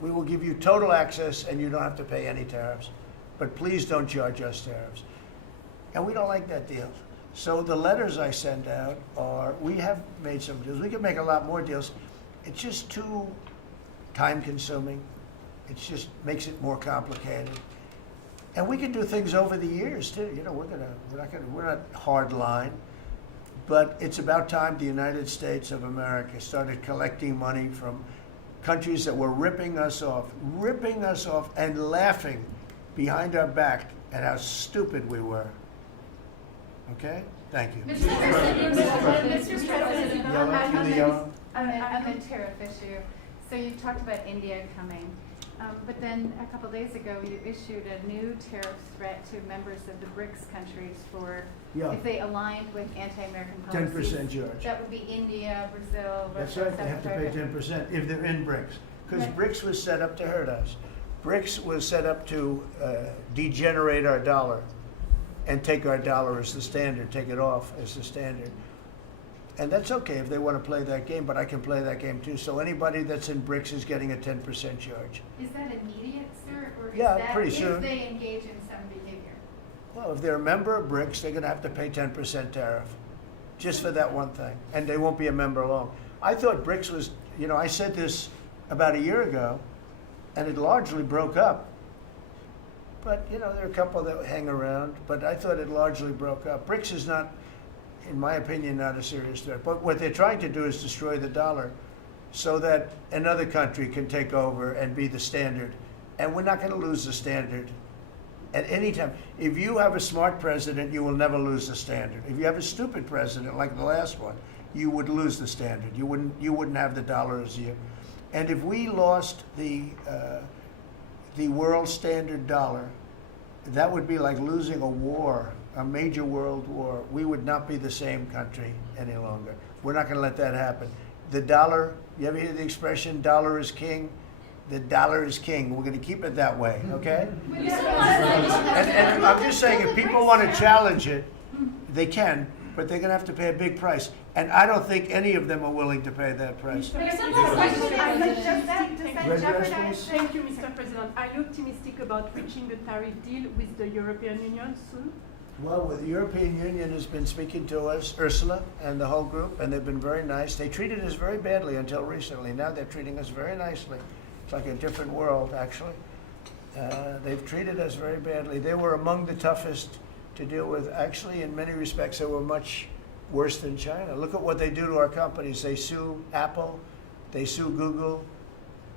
we will give you total access and you don't have to pay any tariffs. But please don't charge us tariffs. And we don't like that deal. So the letters I send out are, we have made some deals. We can make a lot more deals. It's just too time consuming. It just makes it more complicated. And we can do things over the years too. We're not hard line, But it's about time the United States of America started collecting money from countries that were ripping us off and laughing behind our back at how stupid we were. Okay? Thank you. Mr. President, Yellow, yellow. On the tariff issue, so you talked about India coming, but then a couple days ago, you issued a new tariff threat to members of the BRICS countries for, Yeah. if they aligned with anti-American policies. 10% charge. That would be India, Brazil, That's Russia, right, they have to South pay Africa. 10% if they're in BRICS. Because Right. BRICS was set up to hurt us. BRICS was set up to degenerate our dollar and take our dollar as the standard, take it off as the standard. And that's okay if they want to play that game, but I can play that game too. So anybody that's in BRICS is getting a 10% charge. Is that immediate, sir, or is Yeah, that pretty if soon. they engage in some behavior? Well, if they're a member of BRICS, they're going to have to pay 10% tariff, just for that one thing, and they won't be a member long. I thought BRICS was, I said this about a year ago, and it largely broke up. But, there are a couple that hang around, but I thought it largely broke up. BRICS is not, in my opinion, not a serious threat. But what they're trying to do is destroy the dollar so that another country can take over and be the standard. And we're not going to lose the standard at any time. If you have a smart president, you will never lose the standard. If you have a stupid president like the last one, you would lose the standard. You wouldn't have the dollar as you. And if we lost the world standard dollar, that would be like losing a war, a major world war. We would not be the same country any longer. We're not going to let that happen. The dollar, you ever hear the expression, dollar is king? The dollar is king. We're going to keep it that way, okay? And I'm just saying, if people want to challenge it, they can, but they're going to have to pay a big price. And I don't think any of them are willing to pay that price. Does that Red dress, jeopardize? please. Thank you, Mr. President. Are you optimistic about reaching a tariff deal with the European Union soon? Well, the European Union has been speaking to us, Ursula and the whole group, and they've been very nice. They treated us very badly until recently. Now they're treating us very nicely. It's like a different world, actually. They've treated us very badly. They were among the toughest to deal with. Actually, in many respects, they were much worse than China. Look at what they do to our companies. They sue Apple. They sue Google.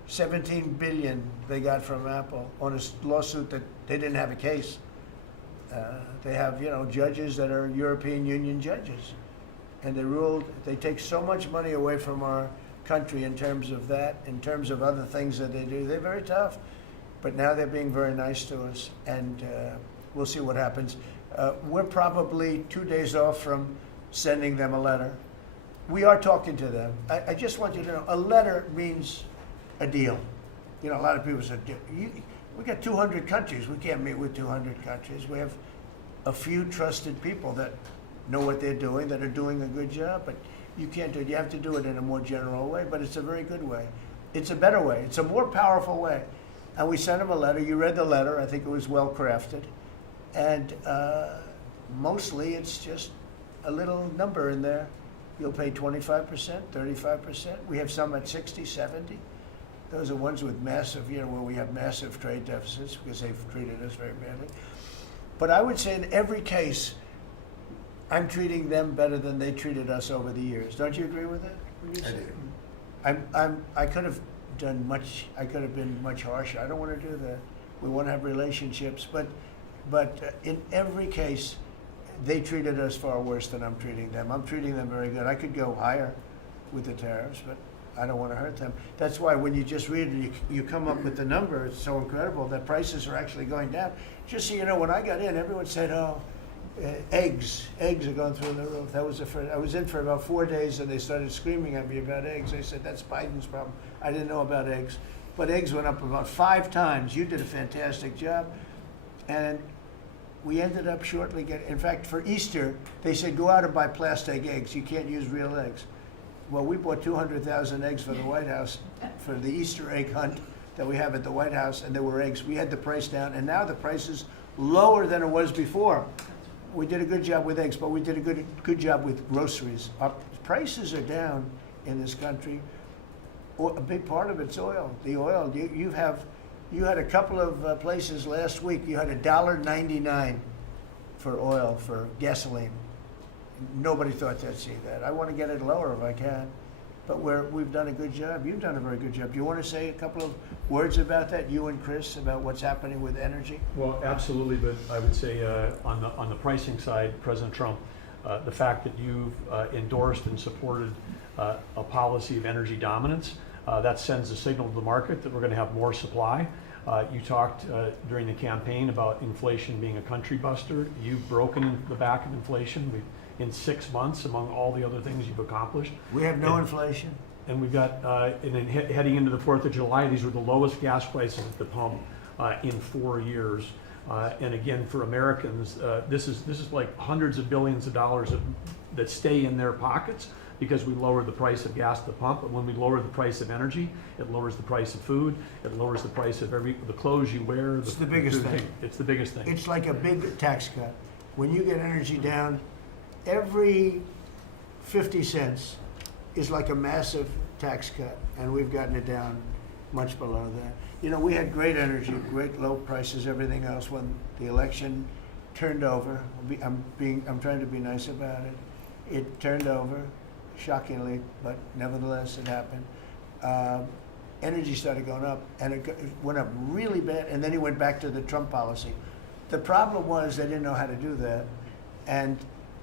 17 billion they got from Apple on a lawsuit that they didn't have a case. They have, judges that are European Union judges. And they take so much money away from our country in terms of that, in terms of other things that they do. They're very tough. But now they're being very nice to us, and we'll see what happens. We're probably 2 days off from sending them a letter. We are talking to them. I just want you to know, a letter means a deal. A lot of people said, we got 200 countries. We can't meet with 200 countries. We have a few trusted people that know what they're doing, that are doing a good job, but you can't do it. You have to do it in a more general way, but it's a very good way. It's a better way. It's a more powerful way. And we sent them a letter. You read the letter. I think it was well crafted. And mostly it's just a little number in there. You'll pay 25%, 35%. We have some at 60, 70. Those are ones with massive, where we have massive trade deficits because they've treated us very badly. But I would say in every case, I'm treating them better than they treated us over the years. Don't you agree with that? I do. I could have done much. I could have been much harsher. I don't want to do that. We want to have relationships, but in every case, they treated us far worse than I'm treating them. I'm treating them very good. I could go higher with the tariffs, but I don't want to hurt them. That's why when you just read it, you come up with the number. It's so incredible that prices are actually going down. Just so you know, when I got in, everyone said, "Oh, eggs are going through the roof." That was the first. I was in for about 4 days, and they started screaming at me about eggs. I said, "That's Biden's problem." I didn't know about eggs, but eggs went up about 5 times. You did a fantastic job, and we ended up shortly getting. In fact, for Easter, they said go out and buy plastic eggs. You can't use real eggs. Well, we bought 200,000 eggs for the White House for the Easter egg hunt that we have at the White House, and there were eggs. We had the price down, and now the price is lower than it was before. We did a good job with eggs, but we did a good job with groceries. Our prices are down in this country. A big part of it's oil. The oil, you had a couple of places last week. You had $1.99 for oil, for gasoline. Nobody thought they'd see that. I want to get it lower if I can, but we've done a good job. You've done a very good job. Do you want to say a couple of words about that, you and Chris, about what's happening with energy? Well, absolutely, but I would say on the pricing side, President Trump, the fact that you've endorsed and supported a policy of energy dominance, that sends a signal to the market that we're going to have more supply. You talked during the campaign about inflation being a country buster. You've broken the back of inflation in 6 months among all the other things you've accomplished. We have no inflation. And we've got, and then heading into the 4th of July, these were the lowest gas prices at the pump in 4 years. And again, for Americans, this is like hundreds of billions of dollars that stay in their pockets because we lower the price of gas at the pump. But when we lower the price of energy, it lowers the price of food, it lowers the price of the clothes you wear. It's the biggest thing. It's the biggest thing. It's like a big tax cut. When you get energy down, every 50 cents is like a massive tax cut, and we've gotten it down much below that. You know, we had great energy, great low prices, everything else. When the election turned over, I'm trying to be nice about it. It turned over, shockingly, but nevertheless it happened. Energy started going up, and it went up really bad, and then he went back to the Trump policy. The problem was they didn't know how to do that, and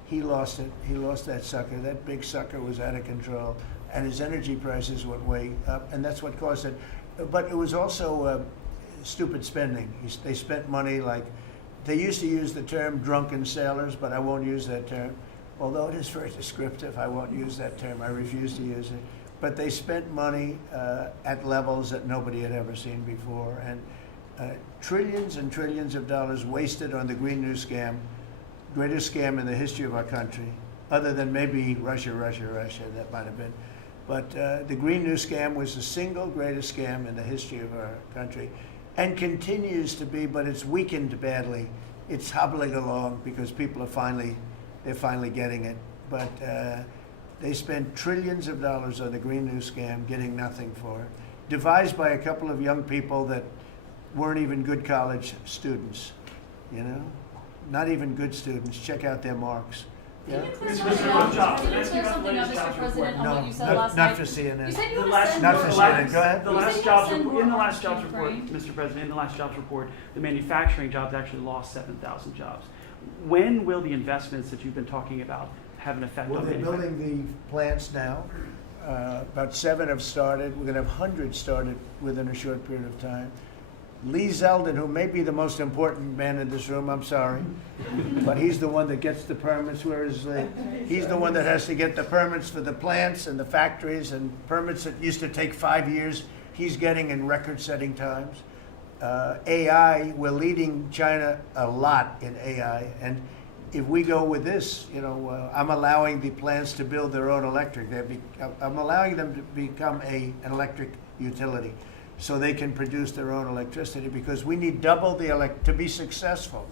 he lost it. He lost that sucker. That big sucker was out of control, and his energy prices went way up, and that's what caused it. But it was also stupid spending. They spent money like, they used to use the term drunken sailors, but I won't use that term. Although it is very descriptive, I won't use that term. I refuse to use it. But they spent money at levels that nobody had ever seen before, and trillions and trillions of dollars wasted on the Green New Scam, greatest scam in the history of our country, other than maybe Russia, that might have been. But the Green New Scam was the single greatest scam in the history of our country, and continues to be, but it's weakened badly. It's hobbling along because people are they're finally getting it. But they spent trillions of dollars on the Green New Scam, getting nothing for it. Devised by a couple of young people that weren't even good college students, you know? Not even good students. Check out their marks. Can you clear Mr. something up, Let's give out the latest Mr. jobs President, on No, what you said last not night? for CNN. You said you The were last, send Not more for money. CNN. Go ahead. The You last said jobs you send report, in the more last money jobs to report, Ukraine. Mr. President, in the last jobs report, the manufacturing jobs actually lost 7,000 jobs. When will the investments that you've been talking about have an effect Well, on they're manufacturing? building the plants now. About 7 have started. We're going to have hundreds started within a short period of time. Lee Zeldin, who may be the most important man in this room, I'm sorry, but he's the one that gets the permits, whereas he's the one that has to get the permits for the plants and the factories, and permits that used to take 5 years, he's getting in record-setting times. AI, we're leading China a lot in AI, and if we go with this, you know, I'm allowing the plants to build their own electric. I'm allowing them to become an electric utility, so they can produce their own electricity, because we need double to be successful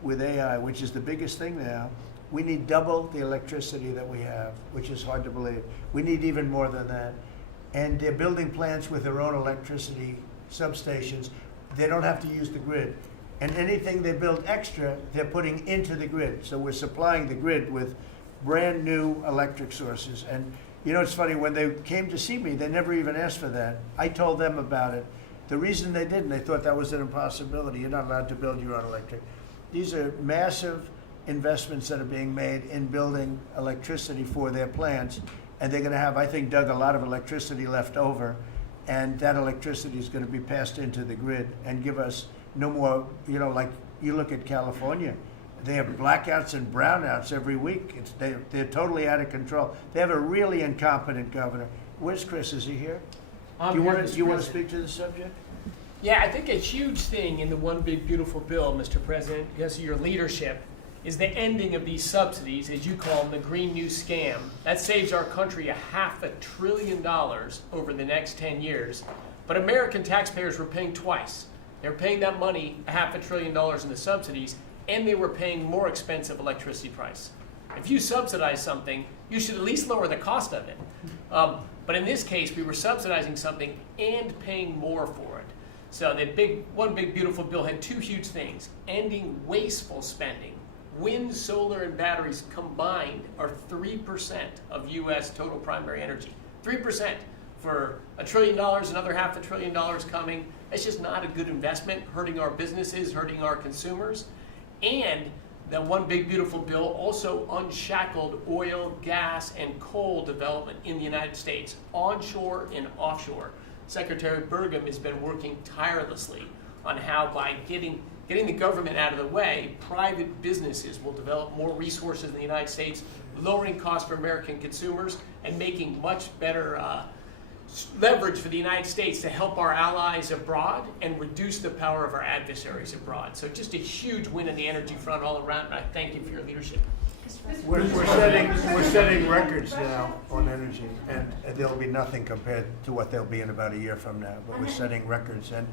with AI, which is the biggest thing now. We need double the electricity that we have, which is hard to believe. We need even more than that. And they're building plants with their own electricity substations. They don't have to use the grid. And anything they build extra, they're putting into the grid. So we're supplying the grid with brand new electric sources. And you know, it's funny, when they came to see me, they never even asked for that. I told them about it. The reason they didn't, they thought that was an impossibility. You're not allowed to build your own electric. These are massive investments that are being made in building electricity for their plants. And they're going to have, I think, Doug, a lot of electricity left over. And that electricity is going to be passed into the grid and give us no more, you know, like you look at California. They have blackouts and brownouts every week. They're totally out of control. They have a really incompetent governor. Where's Chris? Is he here? Do you want to speak to the subject? Yeah, I think a huge thing in the One Big Beautiful Bill, Mr. President, because of your leadership, is the ending of these subsidies, as you call them, the Green New Scam. That saves our country $500 billion over the next 10 years. But American taxpayers were paying twice. They're paying that money, $500 billion in the subsidies, and they were paying more expensive electricity price. If you subsidize something, you should at least lower the cost of it. But in this case, we were subsidizing something and paying more for it. So the One Big Beautiful Bill had two huge things: ending wasteful spending Wind, solar, and batteries combined are 3% of U.S. total primary energy. 3% for $1 trillion, another $500 billion coming. It's just not a good investment, hurting our businesses, hurting our consumers. And that one big beautiful bill also unshackled oil, gas, and coal development in the United States, onshore and offshore. Secretary Burgum has been working tirelessly on how, by getting the government out of the way, private businesses will develop more resources in the United States, lowering costs for American consumers and making much better leverage for the United States to help our allies abroad and reduce the power of our adversaries abroad. So just a huge win on the energy front all around, and I thank you for your leadership. We're setting records now on energy, and there'll be nothing compared to what they'll be in about a year from now, but we're setting records. And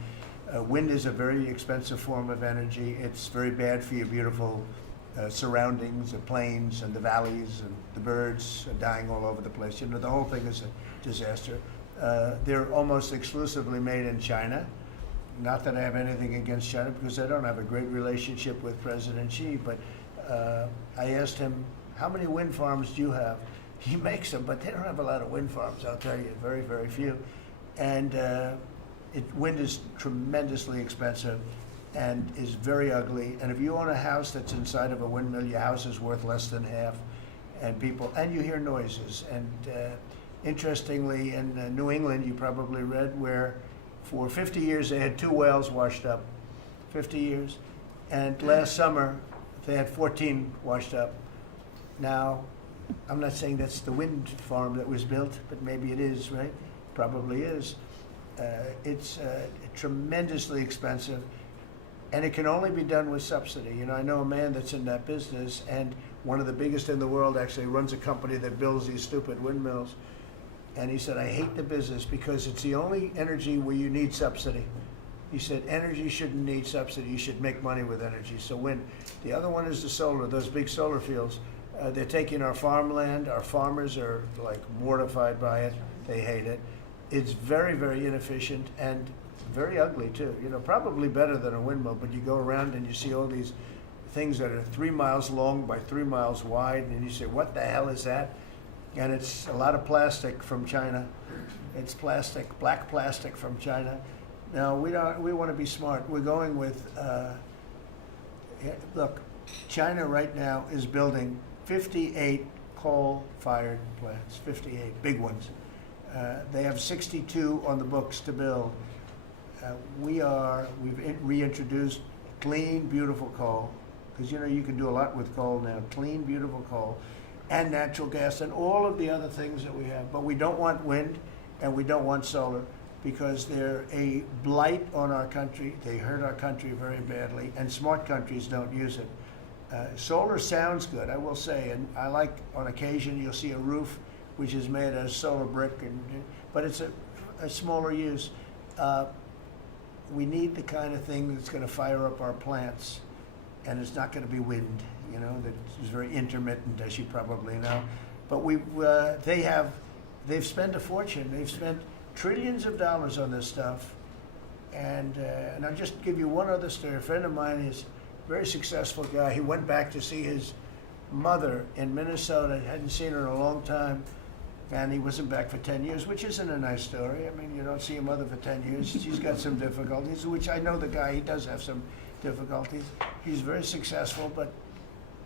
wind is a very expensive form of energy. It's very bad for your beautiful surroundings, the plains and the valleys, and the birds are dying all over the place. You know, the whole thing is a disaster. They're almost exclusively made in China. Not that I have anything against China, because I don't have a great relationship with President Xi, but I asked him, how many wind farms do you have? He makes them, but they don't have a lot of wind farms, I'll tell you, very, very few. And wind is tremendously expensive and is very ugly. And if you own a house that's inside of a windmill, your house is worth less than half. And you hear noises. And interestingly, in New England, you probably read, where for 50 years they had 2 wells washed up, 50 years. And last summer, they had 14 washed up. Now, I'm not saying that's the wind farm that was built, but maybe it is, right? Probably is. It's tremendously expensive, and it can only be done with subsidy. You know, I know a man that's in that business, and one of the biggest in the world actually runs a company that builds these stupid windmills. And he said, I hate the business because it's the only energy where you need subsidy. He said, energy shouldn't need subsidy. You should make money with energy. So wind. The other one is the solar, those big solar fields. They're taking our farmland. Our farmers are like mortified by it. They hate it. It's very, very inefficient and very ugly too. You know, probably better than a windmill, but you go around and you see all these things that are 3 miles long by 3 miles wide, and you say, what the hell is that? And it's a lot of plastic from China. It's plastic, black plastic from China. Now, we want to be smart. We're going with, look, China right now is building 58 coal-fired plants, 58 big ones. They have 62 on the books to build. We've reintroduced clean, beautiful coal, because you know you can do a lot with coal now. Clean, beautiful coal, and natural gas, and all of the other things that we have. But we don't want wind, and we don't want solar, because they're a blight on our country. They hurt our country very badly, and smart countries don't use it. Solar sounds good, I will say, and I like, on occasion, you'll see a roof which is made out of solar brick, but it's a smaller use. We need the kind of thing that's going to fire up our plants, and it's not going to be wind, you know, that is very intermittent, as you probably know. But they've spent a fortune. They've spent trillions of dollars on this stuff. And I'll just give you one other story. A friend of mine is a very successful guy. He went back to see his mother in Minnesota. Hadn't seen her in a long time. And he wasn't back for 10 years, which isn't a nice story. I mean, you don't see your mother for 10 years. She's got some difficulties, which I know the guy, he does have some difficulties. He's very successful, but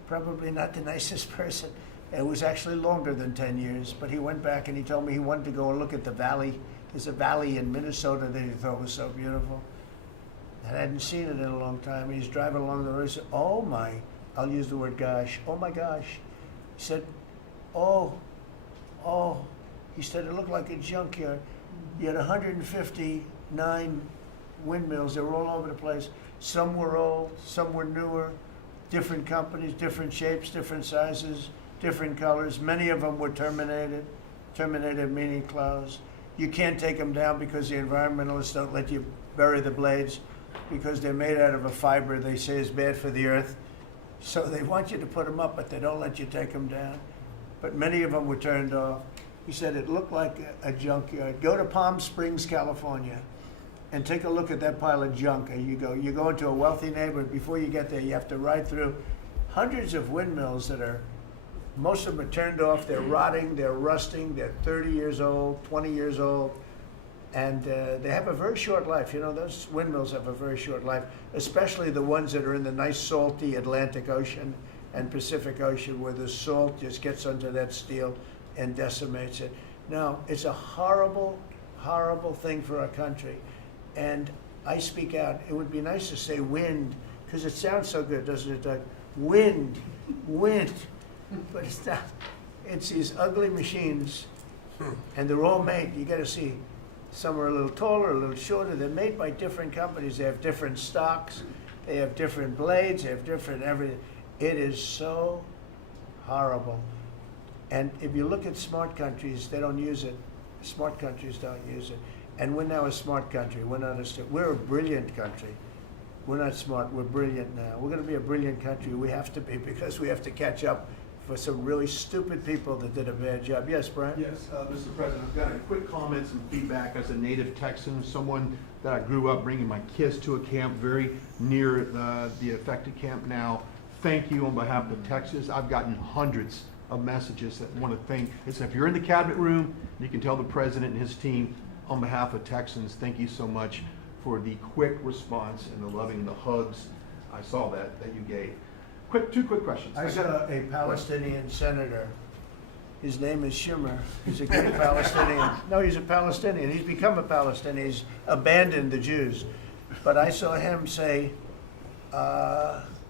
probably not the nicest person. It was actually longer than 10 years, but he went back and he told me he wanted to go and look at the valley. There's a valley in Minnesota that he thought was so beautiful. And I hadn't seen it in a long time. And he's driving along the road. He said, oh my, I'll use the word gosh, oh my gosh. He said, oh, he said, it looked like a junkyard. You had 159 windmills. They were all over the place. Some were old, some were newer, different companies, different shapes, different sizes, different colors. Many of them were terminated meaning closed. You can't take them down because the environmentalists don't let you bury the blades because they're made out of a fiber they say is bad for the earth. So they want you to put them up, but they don't let you take them down. But many of them were turned off. He said it looked like a junkyard. Go to Palm Springs, California, and take a look at that pile of junk. You go into a wealthy neighborhood. Before you get there, you have to ride through hundreds of windmills that are, most of them are turned off, they're rotting, they're rusting, they're 30 years old, 20 years old, and they have a very short life. You know, those windmills have a very short life, especially the ones that are in the nice salty Atlantic Ocean and Pacific Ocean, where the salt just gets under that steel and decimates it. Now, it's a horrible, horrible thing for our country. And I speak out. It would be nice to say wind, because it sounds so good, doesn't it, Doug? Wind, wind. But it's not. It's these ugly machines, and they're all made, you gotta see, some are a little taller, a little shorter. They're made by different companies. They have different stocks. They have different blades. They have different everything. It is so horrible. And if you look at smart countries, they don't use it. Smart countries don't use it. And we're now a smart country. We're not we're a brilliant country. We're not smart, we're brilliant now. We're gonna be a brilliant country. We have to be, because we have to catch up for some really stupid people that did a bad job. Yes, Brian? Yes, Mr. President, I've got a quick comment and feedback as a native Texan, someone that I grew up bringing my kids to a camp very near the affected camp now. Thank you on behalf of Texas. I've gotten hundreds of messages that want to thank. It's if you're in the cabinet room, you can tell the president and his team on behalf of Texans, thank you so much for the quick response and the loving, the hugs. I saw that you gave. Two quick questions. I saw a Palestinian senator. His name is Schumer. He's a great Palestinian. No, he's a Palestinian. He's become a Palestinian. He's abandoned the Jews. But I saw him say,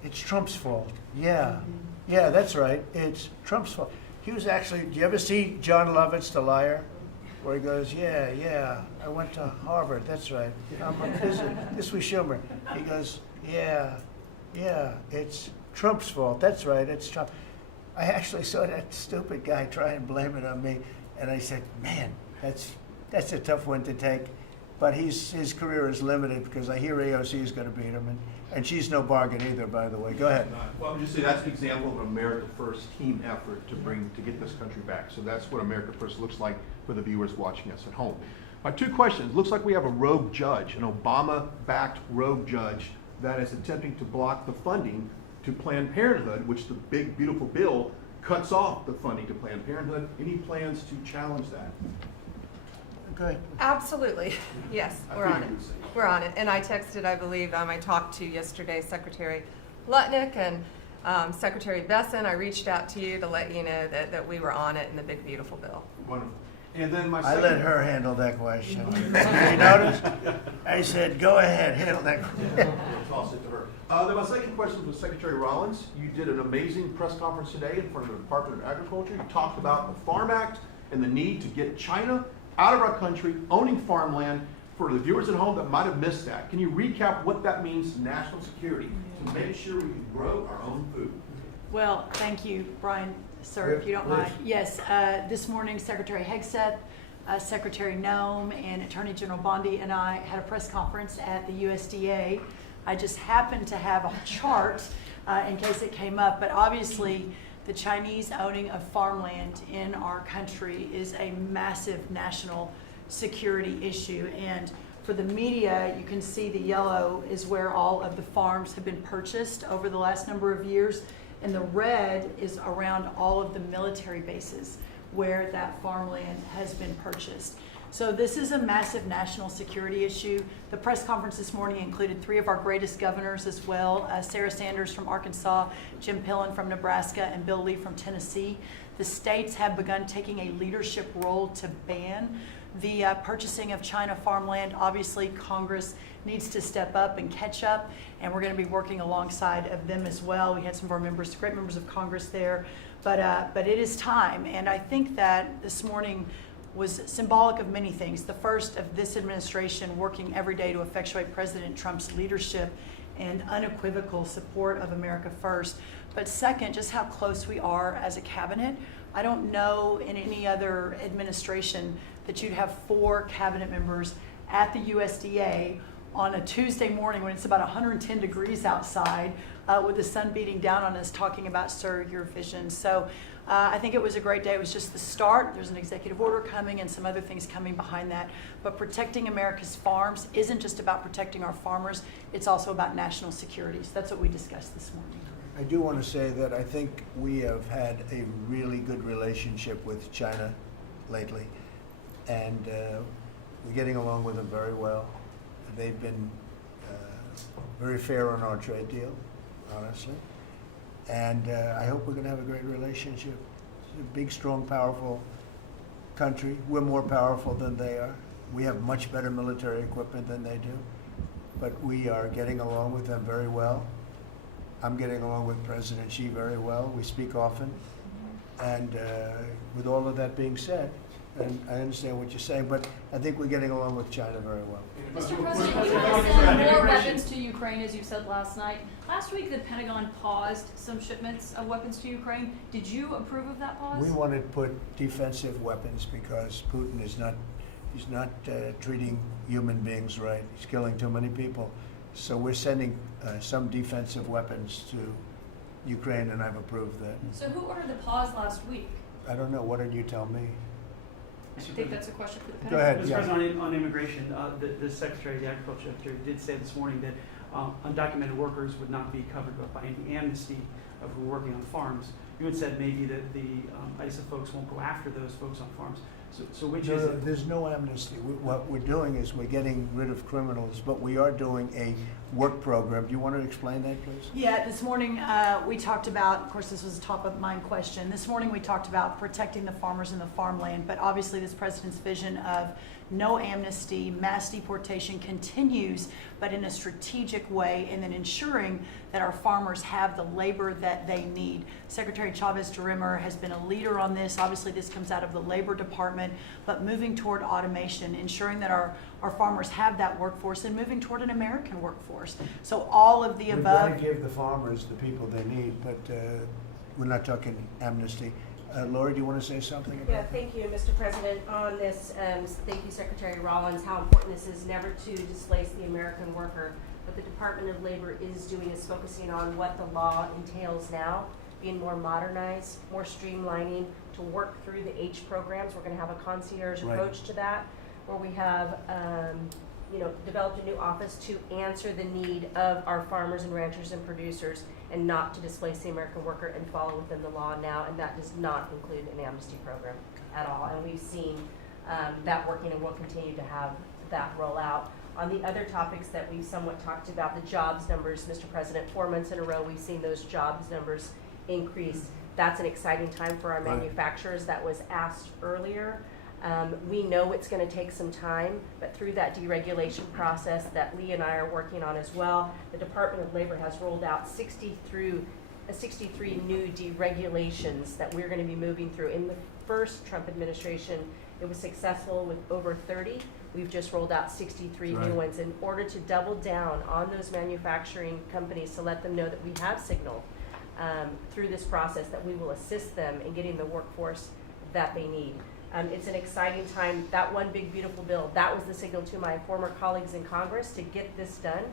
it's Trump's fault. Yeah, that's right. It's Trump's fault. He was actually, do you ever see John Lovett's The Liar? Where he goes, yeah, I went to Harvard. That's right. This was Schumer. He goes, yeah, it's Trump's fault. That's right, it's Trump. I actually saw that stupid guy try and blame it on me, and I said, man, that's a tough one to take. But his career is limited, because I hear AOC is going to beat him, and she's no bargain either, by the way. Go ahead. Well, I'm just saying that's an example of an America First team effort to get this country back. So that's what America First looks like for the viewers watching us at home. My two questions. Looks like we have a rogue judge, an Obama-backed rogue judge that is attempting to block the funding to Planned Parenthood, which the big, beautiful bill cuts off the funding to Planned Parenthood. Any plans to challenge that? Okay. Absolutely. Yes, we're on it. We're on it. And I texted, I believe, I talked to yesterday Secretary Lutnick and Secretary Besson. I reached out to you to let you know that we were on it in the big, beautiful bill. Wonderful. And then my I second... let her handle that question. You noticed? I said, go ahead, handle that question. We'll toss it to her. Then my second question was Secretary Rollins. You did an amazing press conference today in front of the Department of Agriculture. You talked about the Farm Act and the need to get China out of our country, owning farmland. For the viewers at home that might have missed that, can you recap what that means to national security, to make sure we can grow our own food? Well, thank you, Brian, sir, if you don't mind. Yes, this morning Secretary Hegseth, Secretary Noem, and Attorney General Bondi and I had a press conference at the USDA. I just happened to have a chart in case it came up, but obviously the Chinese owning of farmland in our country is a massive national security issue. And for the media, you can see the yellow is where all of the farms have been purchased over the last number of years, and the red is around all of the military bases where that farmland has been purchased. So this is a massive national security issue. The press conference this morning included 3 of our greatest governors as well, Sarah Sanders from Arkansas, Jim Pillen from Nebraska, and Bill Lee from Tennessee. The states have begun taking a leadership role to ban the purchasing of China farmland. Obviously, Congress needs to step up and catch up, and we're going to be working alongside of them as well. We had some of our members, great members of Congress there, but it is time, and I think that this morning was symbolic of many things. The first of this administration working every day to effectuate President Trump's leadership and unequivocal support of America First. But second, just how close we are as a cabinet. I don't know in any other administration that you'd have 4 cabinet members at the USDA on a Tuesday morning when it's about 110 degrees outside with the sun beating down on us talking about, sir, your vision. So I think it was a great day. It was just the start. There's an executive order coming and some other things coming behind that. But protecting America's farms isn't just about protecting our farmers. It's also about national security. So that's what we discussed this morning. I do want to say that I think we have had a really good relationship with China lately, and we're getting along with them very well. They've been very fair on our trade deal, honestly, and I hope we're going to have a great relationship. It's a big, strong, powerful country. We're more powerful than they are. We have much better military equipment than they do, but we are getting along with them very well. I'm getting along with President Xi very well. We speak often. And with all of that being said, and I understand what you're saying, but I think we're getting along with China very well. Mr. President, you want to send more weapons to Ukraine, as you said last night. Last week, the Pentagon paused some shipments of weapons to Ukraine. Did you approve of that pause? We want to put defensive weapons because Putin is not, he's not treating human beings right. He's killing too many people. So we're sending some defensive weapons to Ukraine, and I've approved that. So who ordered the pause last week? I don't know. What did you tell me? I think that's a question for the Go Pentagon. ahead. Mr. Yeah. President, on immigration, the Secretary of the Agriculture did say this morning that undocumented workers would not be covered by any amnesty who are working on farms. You had said maybe that the ISA folks won't go after those folks on farms. So which is it? There's no amnesty. What we're doing is we're getting rid of criminals, but we are doing a work program. Do you want to explain that, please? Yeah, this morning we talked about, of course, this was a top of mind question. This morning we talked about protecting the farmers and the farmland, but obviously this president's vision of no amnesty, mass deportation continues, but in a strategic way, and then ensuring that our farmers have the labor that they need. Secretary Chavez-DeRimmer has been a leader on this. Obviously this comes out of the Labor Department, but moving toward automation, ensuring that our farmers have that workforce, and moving toward an American workforce. So all of the We've above. got to give the farmers the people they need, but we're not talking amnesty. Lori, do you want to say something about Yeah, that? thank you, Mr. President. On this, thank you, Secretary Rollins, how important this is never to displace the American worker. What the Department of Labor is doing is focusing on what the law entails now, being more modernized, more streamlining, to work through the H programs. We're going to have a concierge Right. approach to that, where we have developed a new office to answer the need of our farmers and ranchers and producers, and not to displace the American worker, and follow within the law now, and that does not include an amnesty program at all. And we've seen that working, and we'll continue to have that roll out. On the other topics that we've somewhat talked about, the jobs numbers, Mr. President, 4 months in a row, we've seen those jobs numbers increase. That's an exciting time for our Right. manufacturers. That was asked earlier. We know it's going to take some time, but through that deregulation process that Lee and I are working on as well, the Department of Labor has rolled out 63 new deregulations that we're going to be moving through. In the first Trump administration, it was successful with over 30. We've just rolled out 63 Right. new ones in order to double down on those manufacturing companies, to let them know that we have signaled through this process that we will assist them in getting the workforce that they need. It's an exciting time. That one big beautiful bill, that was the signal to my former colleagues in Congress to get this done.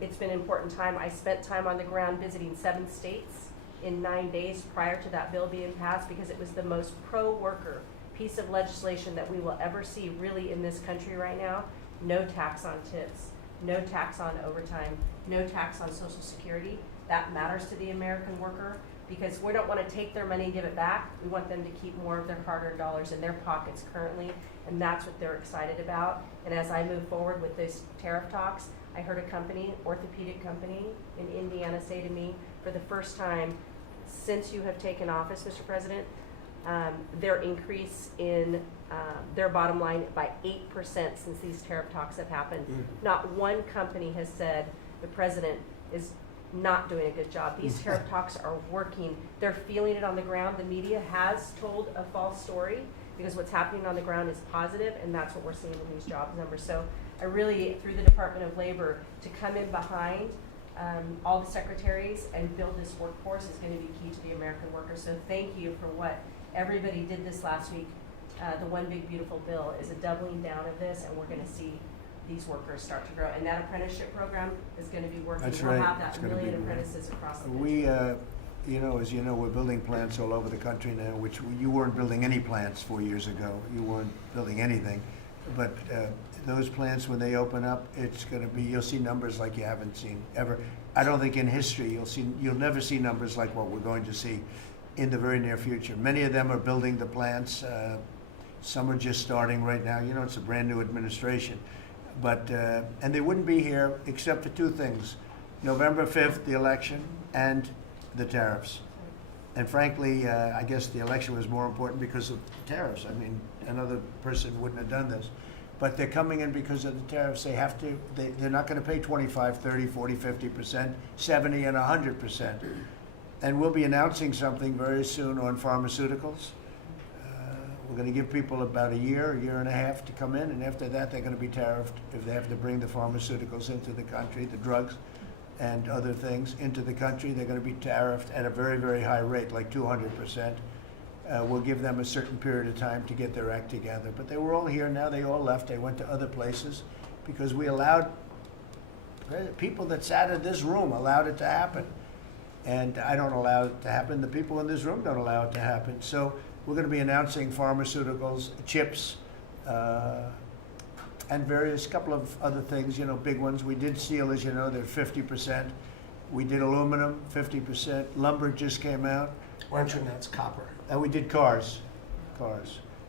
It's been an important time. I spent time on the ground visiting 7 states in 9 days prior to that bill being passed, because it was the most pro-worker piece of legislation that we will ever see really in this country right now. No tax on tips, no tax on overtime, no tax on Social Security. That matters to the American worker, because we don't want to take their money and give it back. We want them to keep more of their hard-earned dollars in their pockets currently, and that's what they're excited about. And as I move forward with those tariff talks, I heard a company, orthopedic company in Indiana, say to me, for the first time since you have taken office, Mr. President, their increase in their bottom line by 8% since these tariff talks have happened. Not one company has said the president is not doing a good job. These tariff talks are working. They're feeling it on the ground. The media has told a false story, because what's happening on the ground is positive, and that's what we're seeing in these jobs numbers. So I really, through the Department of Labor, to come in behind all the secretaries and build this workforce is going to be key to the American worker. So thank you for what everybody did this last week. The One Big Beautiful Bill is a doubling down of this, and we're going to see these workers start to grow. And that apprenticeship program is going to be working. That's We'll right. have that It's gonna 1 million be great. apprentices across the country. We, as you know, we're building plants all over the country now, which you weren't building any plants 4 years ago. You weren't building anything. But those plants, when they open up, it's going to be, you'll see numbers like you haven't seen ever. I don't think in history you'll never see numbers like what we're going to see in the very near future. Many of them are building the plants. Some are just starting right now. You know, it's a brand new administration. But, and they wouldn't be here except for two things: November 5th, the election, and the tariffs. And frankly, I guess the election was more important because of the tariffs. I mean, another person wouldn't have done this. But they're coming in because of the tariffs. They have to, they're not going to pay 25, 30, 40, 50%, 70, and 100%. And we'll be announcing something very soon on pharmaceuticals. We're going to give people about a year and a half to come in, and after that, they're going to be tariffed if they have to bring the pharmaceuticals into the country, the drugs and other things into the country. They're going to be tariffed at a very, very high rate, like 200%. We'll give them a certain period of time to get their act together. But they were all here, now they all left. They went to other places because we allowed, people that sat in this room allowed it to happen. And I don't allow it to happen. The people in this room don't allow it to happen. So we're going to be announcing pharmaceuticals, chips, and various couple of other things, you know, big ones. We did steel, as you know, they're 50%. We did aluminum, 50%. Lumber just came out. Mention that's copper. And we did cars.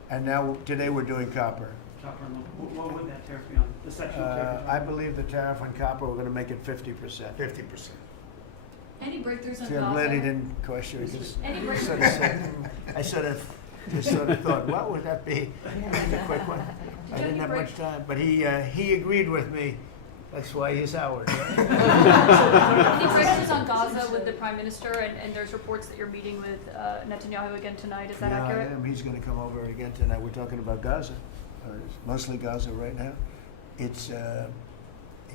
And now, today we're doing copper. Copper, what would that tariff be on? The sectional tariff? I believe the tariff on copper, we're going to make it 50%. 50%. Any breakthroughs on See, I'm Gaza? glad he didn't question it, because Any I sort of thought, what would that be? Just a quick one. I didn't have much time, but he agreed with me. That's why he's Howard. Right? Any breakthroughs on Gaza with the Prime Minister, and there's reports that you're meeting with Netanyahu again tonight. Is that Yeah, accurate? I am. He's going to come over again tonight. We're talking about Gaza, mostly Gaza right now. It's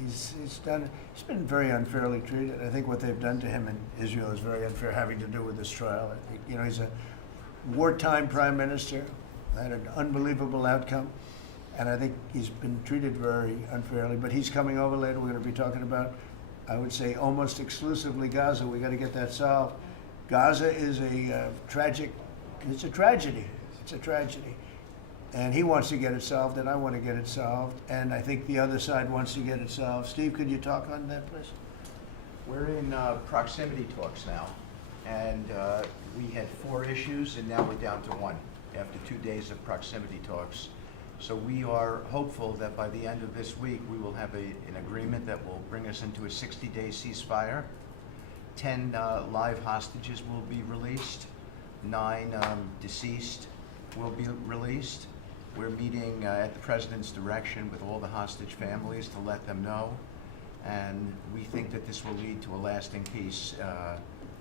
he's been very unfairly treated. I think what they've done to him in Israel is very unfair, having to do with this trial. I think, you know, he's a wartime prime minister, had an unbelievable outcome, and I think he's been treated very unfairly. But he's coming over later. We're going to be talking about, I would say, almost exclusively Gaza. We got to get that solved. Gaza is a tragic. It's a tragedy. It's a tragedy. And he wants to get it solved, and I want to get it solved, and I think the other side wants to get it solved. Steve, could you talk on that, please? We're in proximity talks now, and we had 4 issues, and now we're down to 1 after 2 days of proximity talks. So we are hopeful that by the end of this week, we will have an agreement that will bring us into a 60-day ceasefire. 10 live hostages will be released, 9 deceased will be released. We're meeting at the President's direction with all the hostage families to let them know, and we think that this will lead to a lasting peace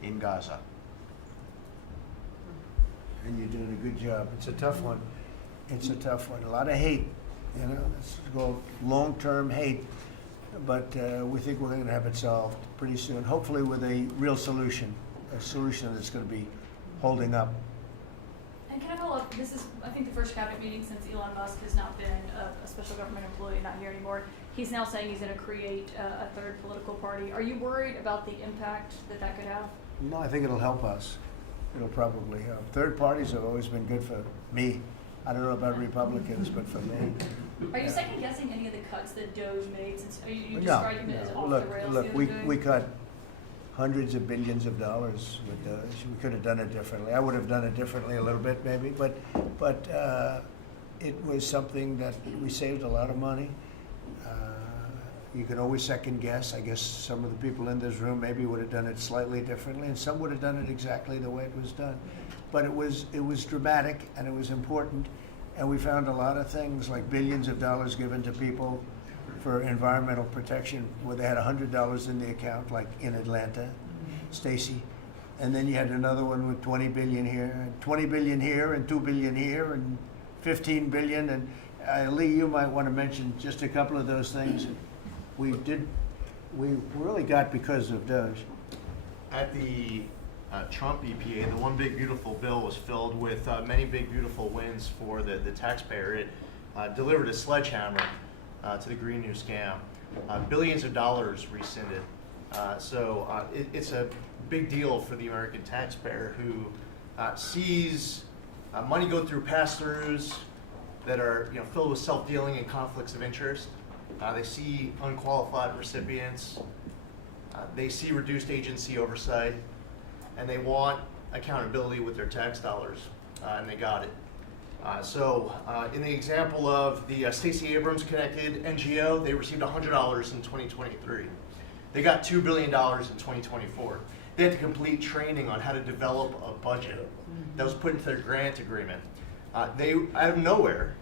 in Gaza. And you're doing a good job. It's a tough one. It's a tough one. A lot of hate, you know, it's called long-term hate, but we think we're going to have it solved pretty soon, hopefully with a real solution, a solution that's going to be holding up. And can I follow up? This is, I think, the first cabinet meeting since Elon Musk has not been a special government employee, not here anymore. He's now saying he's going to create a third political party. Are you worried about the impact that could have? No, I think it'll help us. It'll probably help. Third parties have always been good for me. I don't know about Republicans, but for me. Are you second guessing any of the cuts that DOJ made? Since you No, described it as off look, the rails look, the other day? we cut hundreds of billions of dollars with DOJ. We could have done it differently. I would have done it differently a little bit, maybe, but it was something that we saved a lot of money. You can always second guess. I guess some of the people in this room maybe would have done it slightly differently, and some would have done it exactly the way it was done. But it was dramatic, and it was important, and we found a lot of things like billions of dollars given to people for environmental protection, where they had $100 in the account, like in Atlanta, Stacy, and then you had another one with 20 billion here, 20 billion here, and 2 billion here, and 15 billion. And Lee, you might want to mention just a couple of those things. We really got because of DOJ. At the Trump EPA, the one big beautiful bill was filled with many big beautiful wins for the taxpayer. It delivered a sledgehammer to the Green New scam. Billions of dollars rescinded. So it's a big deal for the American taxpayer who sees money go through pass-throughs, that are filled with self-dealing and conflicts of interest. They see unqualified recipients. They see reduced agency oversight, and they want accountability with their tax dollars, and they got it. So in the example of the Stacey Abrams connected NGO, they received $100 in 2023. They got $2 billion in 2024. They had to complete training on how to develop a budget that was put into their grant agreement. They, out of nowhere,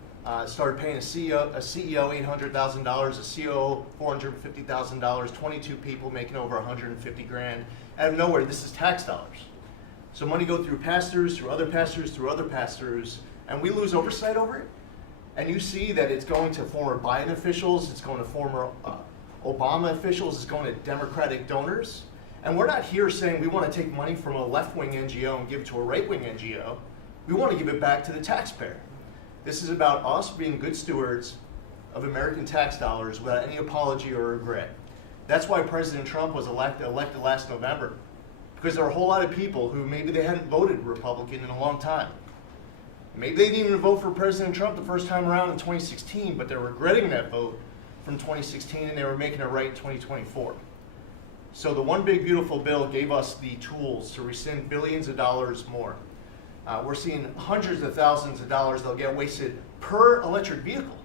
started paying a CEO $800,000, a COO $450,000, 22 people making over 150 grand. Out of nowhere, this is tax dollars. So money go through pastors, through other pastors, through other pastors, and we lose oversight over it. And you see that it's going to former Biden officials, it's going to former Obama officials, it's going to Democratic donors. And we're not here saying we want to take money from a left-wing NGO and give it to a right-wing NGO. We want to give it back to the taxpayer. This is about us being good stewards of American tax dollars without any apology or regret. That's why President Trump was elected last November. Because there are a whole lot of people who maybe they hadn't voted Republican in a long time. Maybe they didn't even vote for President Trump the first time around in 2016, but they're regretting that vote from 2016 and they were making it right in 2024. So the One Big Beautiful Bill gave us the tools to rescind billions of dollars more. We're seeing hundreds of thousands of dollars that'll get wasted per electric vehicle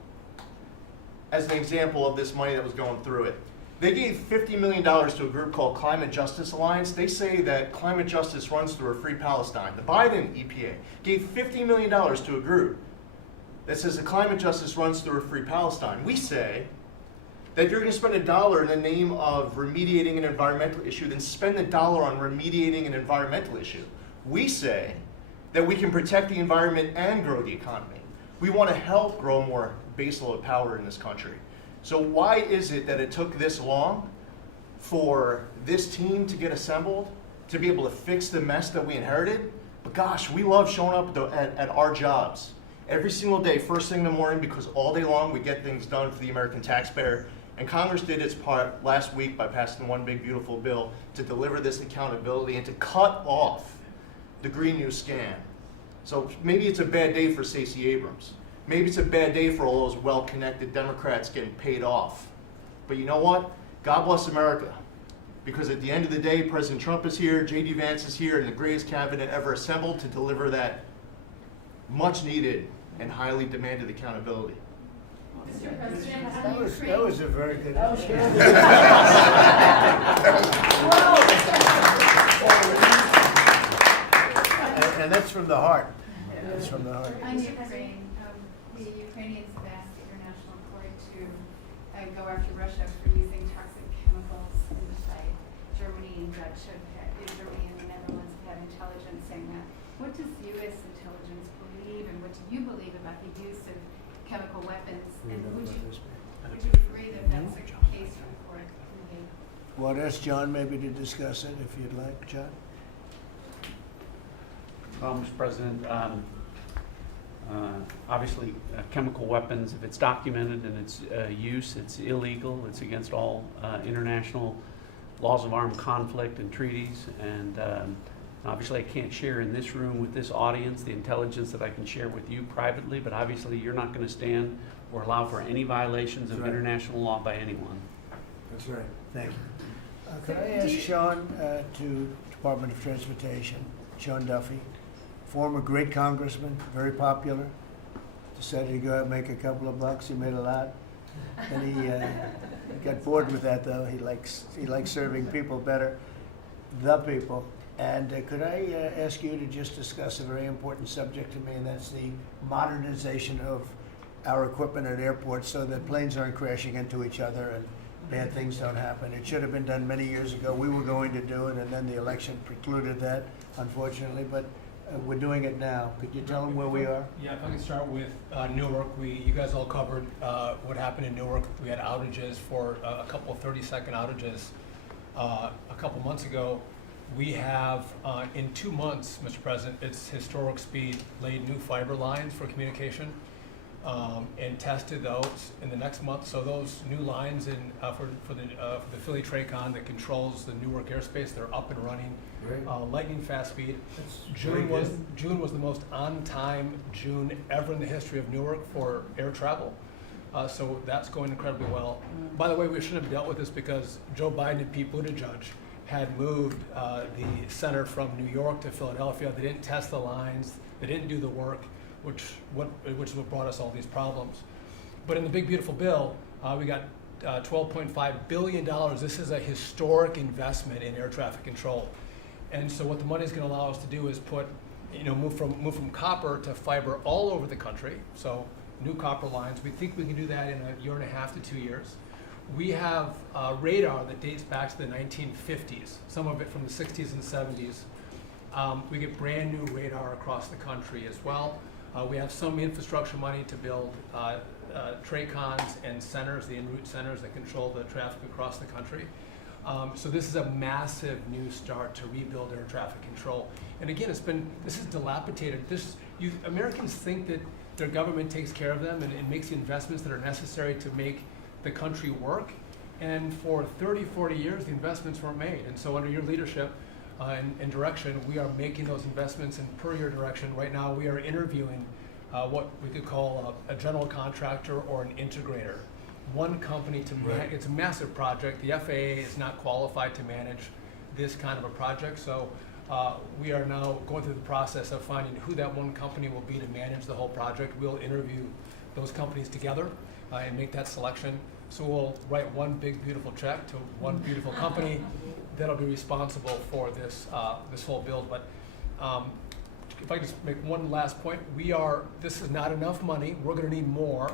as an example of this money that was going through it. They gave $50 million to a group called Climate Justice Alliance. They say that climate justice runs through a free Palestine. The Biden EPA gave $50 million to a group that says the climate justice runs through a free Palestine. We say that you're going to spend $1 in the name of remediating an environmental issue, then spend $1 on remediating an environmental issue. We say that we can protect the environment and grow the economy. We want to help grow more baseload power in this country. So why is it that it took this long for this team to get assembled, to be able to fix the mess that we inherited? But gosh, we love showing up at our jobs every single day, first thing in the morning, because all day long we get things done for the American taxpayer. And Congress did its part last week by passing the One Big Beautiful Bill to deliver this accountability and to cut off the Green New scam. So maybe it's a bad day for Stacey Abrams. Maybe it's a bad day for all those well-connected Democrats getting paid off. But you know what? God bless America. Because at the end of the day, President Trump is here, J.D. Vance is here, and the greatest cabinet ever assembled to deliver that much-needed and highly demanded accountability. Mr. President, That was a very good. And that's from the heart. That's from the heart. On Ukraine, the Ukrainians have asked the International Court to go after Russia for using toxic chemicals in the fight. Germany and Germany and the Netherlands have had intelligence saying that. What does U.S. intelligence believe, and what do you believe about the use of chemical weapons? And would you agree that that's a case for the court? Well, I'd ask John maybe to discuss it if you'd like, John. Well, Mr. President, obviously chemical weapons, if it's documented and its use, it's illegal. It's against all international laws of armed conflict and treaties. And obviously I can't share in this room with this audience the intelligence that I can share with you privately, but obviously you're not going to stand or allow for any violations of international law by anyone. That's right. Thank you. Could I ask Sean to Department of Transportation, Sean Duffy, former great congressman, very popular, decided to go out and make a couple of bucks. He made a lot. And he got bored with that, though. He likes serving people better, the people. And could I ask you to just discuss a very important subject to me, and that's the modernization of our equipment at airports so that planes aren't crashing into each other and bad things don't happen. It should have been done many years ago. We were going to do it, and then the election precluded that, unfortunately. But we're doing it now. Could you tell them where we are? Yeah, if I can start with Newark. You guys all covered what happened in Newark. We had outages for a couple of 30-second outages a couple months ago. We have, in 2 months, Mr. President, it's historic speed, laid new fiber lines for communication. and tested those in the next month. So those new lines for the Philly Tracon that controls the Newark airspace, they're up and running, Great. lightning fast speed. very June was the most on-time June ever in the history of Newark for air travel. So that's going incredibly well. By the way, we shouldn't have dealt with this because Joe Biden and Pete Buttigieg had moved the center from New York to Philadelphia. They didn't test the lines. They didn't do the work, which is what brought us all these problems. But in the big beautiful bill, we got $12.5 billion. This is a historic investment in air traffic control. And so what the money is going to allow us to do is move from copper to fiber all over the country. So new copper lines. We think we can do that in 1.5 to 2 years. We have radar that dates back to the 1950s, some of it from the 60s and 70s. We get brand new radar across the country as well. We have some infrastructure money to build TRACONs and centers, the en route centers that control the traffic across the country. So this is a massive new start to rebuild air traffic control. And again, this is dilapidated. Americans think that their government takes care of them and makes the investments that are necessary to make the country work. And for 30, 40 years, the investments weren't made. And so under your leadership and direction, we are making those investments. And per your direction, right now we are interviewing what we could call a general contractor or an integrator. One company to manage, it's a massive project. The FAA is not qualified to manage this kind of a project. So we are now going through the process of finding who that one company will be to manage the whole project. We'll interview those companies together and make that selection. So we'll write one big beautiful check to one beautiful company that'll be responsible for this this whole build. But if I can just make one last point, this is not enough money. We're going to need more.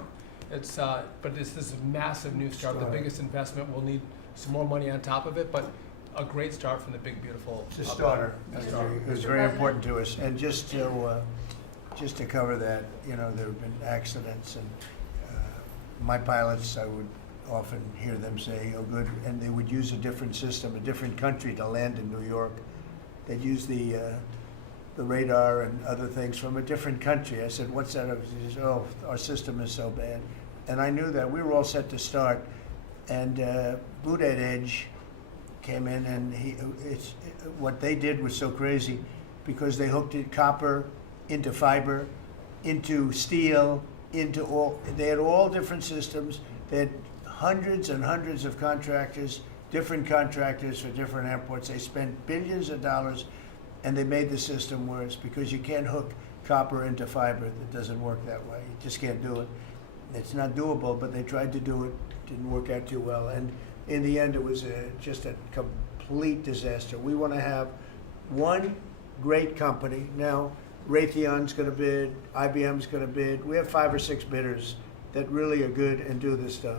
But this is a massive new start, the biggest investment. We'll need some more money on top of it, but a great start from the big beautiful. It's a starter. It was very important to us. And just to cover that, there have been accidents, and my pilots, I would often hear them say, "Oh, good," and they would use a different system, a different country to land in New York. They'd use the radar and other things from a different country. I said, "What's that?" He says, "Oh, our system is so bad." And I knew that. We were all set to start, and Boot Edge came in, and what they did was so crazy because they hooked it copper into fiber, into steel, they had all different systems. They had hundreds and hundreds of contractors, different contractors for different airports. They spent billions of dollars, and they made the system worse because you can't hook copper into fiber. It doesn't work that way. You just can't do it. It's not doable, but they tried to do it. Didn't work out too well. And in the end, it was just a complete disaster. We want to have one great company. Now, Raytheon's going to bid, IBM's going to bid. We have 5 or 6 bidders that really are good and do this stuff.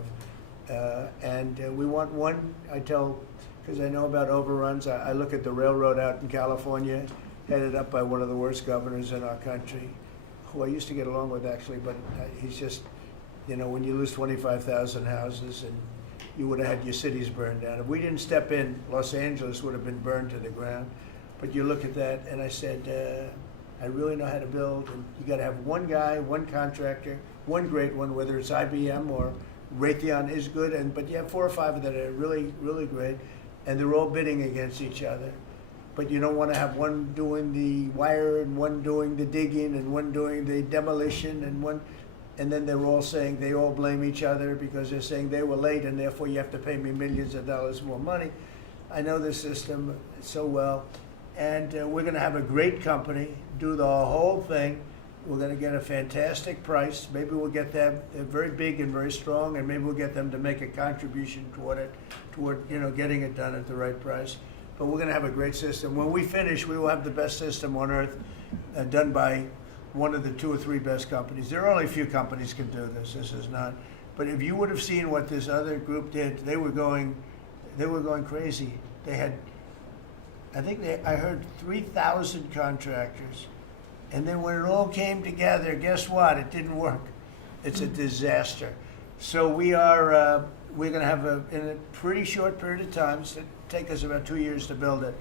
And we want one, because I know about overruns. I look at the railroad out in California, headed up by one of the worst governors in our country, who I used to get along with actually, but he's just, when you lose 25,000 houses and you would have had your cities burned down. If we didn't step in, Los Angeles would have been burned to the ground. But you look at that, and I said, I really know how to build, and you got to have one guy, one contractor, one great one, whether it's IBM or Raytheon is good, but you have 4 or 5 that are really, really great, and they're all bidding against each other. But you don't want to have one doing the wire and one doing the digging and one doing the demolition and then they're all saying they all blame each other because they're saying they were late and therefore you have to pay me millions of dollars more money. I know the system so well, and we're going to have a great company do the whole thing. We're going to get a fantastic price. Maybe we'll get them, they're very big and very strong, and maybe we'll get them to make a contribution toward getting it done at the right price. But we're going to have a great system. When we finish, we will have the best system on earth, done by one of the 2 or 3 best companies. There are only a few companies can do this. This is not. But if you would have seen what this other group did, they were going crazy. They had, I heard 3,000 contractors. And then when it all came together, guess what? It didn't work. It's a disaster. So we're going to have in a pretty short period of time, so it'll take us about 2 years to build it.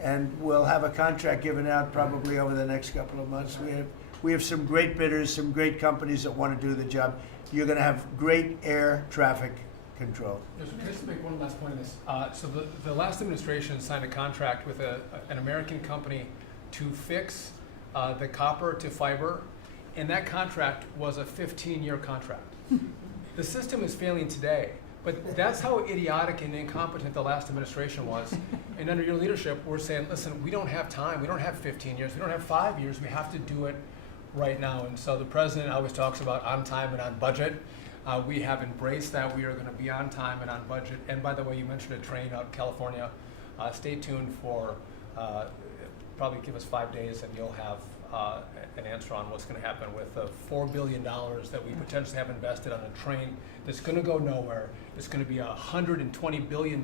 And we'll have a contract given out probably over the next couple of months. We have some great bidders, some great companies that want to do the job. You're going to have great air traffic control. Just to make one last point on this. So the last administration signed a contract with an American company to fix the copper to fiber, and that contract was a 15-year contract. The system is failing today, but that's how idiotic and incompetent the last administration was. And under your leadership, we're saying, listen, we don't have time. We don't have 15 years. We don't have 5 years. We have to do it right now. And so the president always talks about on time and on budget. We have embraced that. We are going to be on time and on budget. And by the way, you mentioned a train out in California. Stay tuned for, probably give us 5 days and you'll have an answer on what's going to happen with the $4 billion that we potentially have invested on a train that's going to go nowhere. It's going to be $120 billion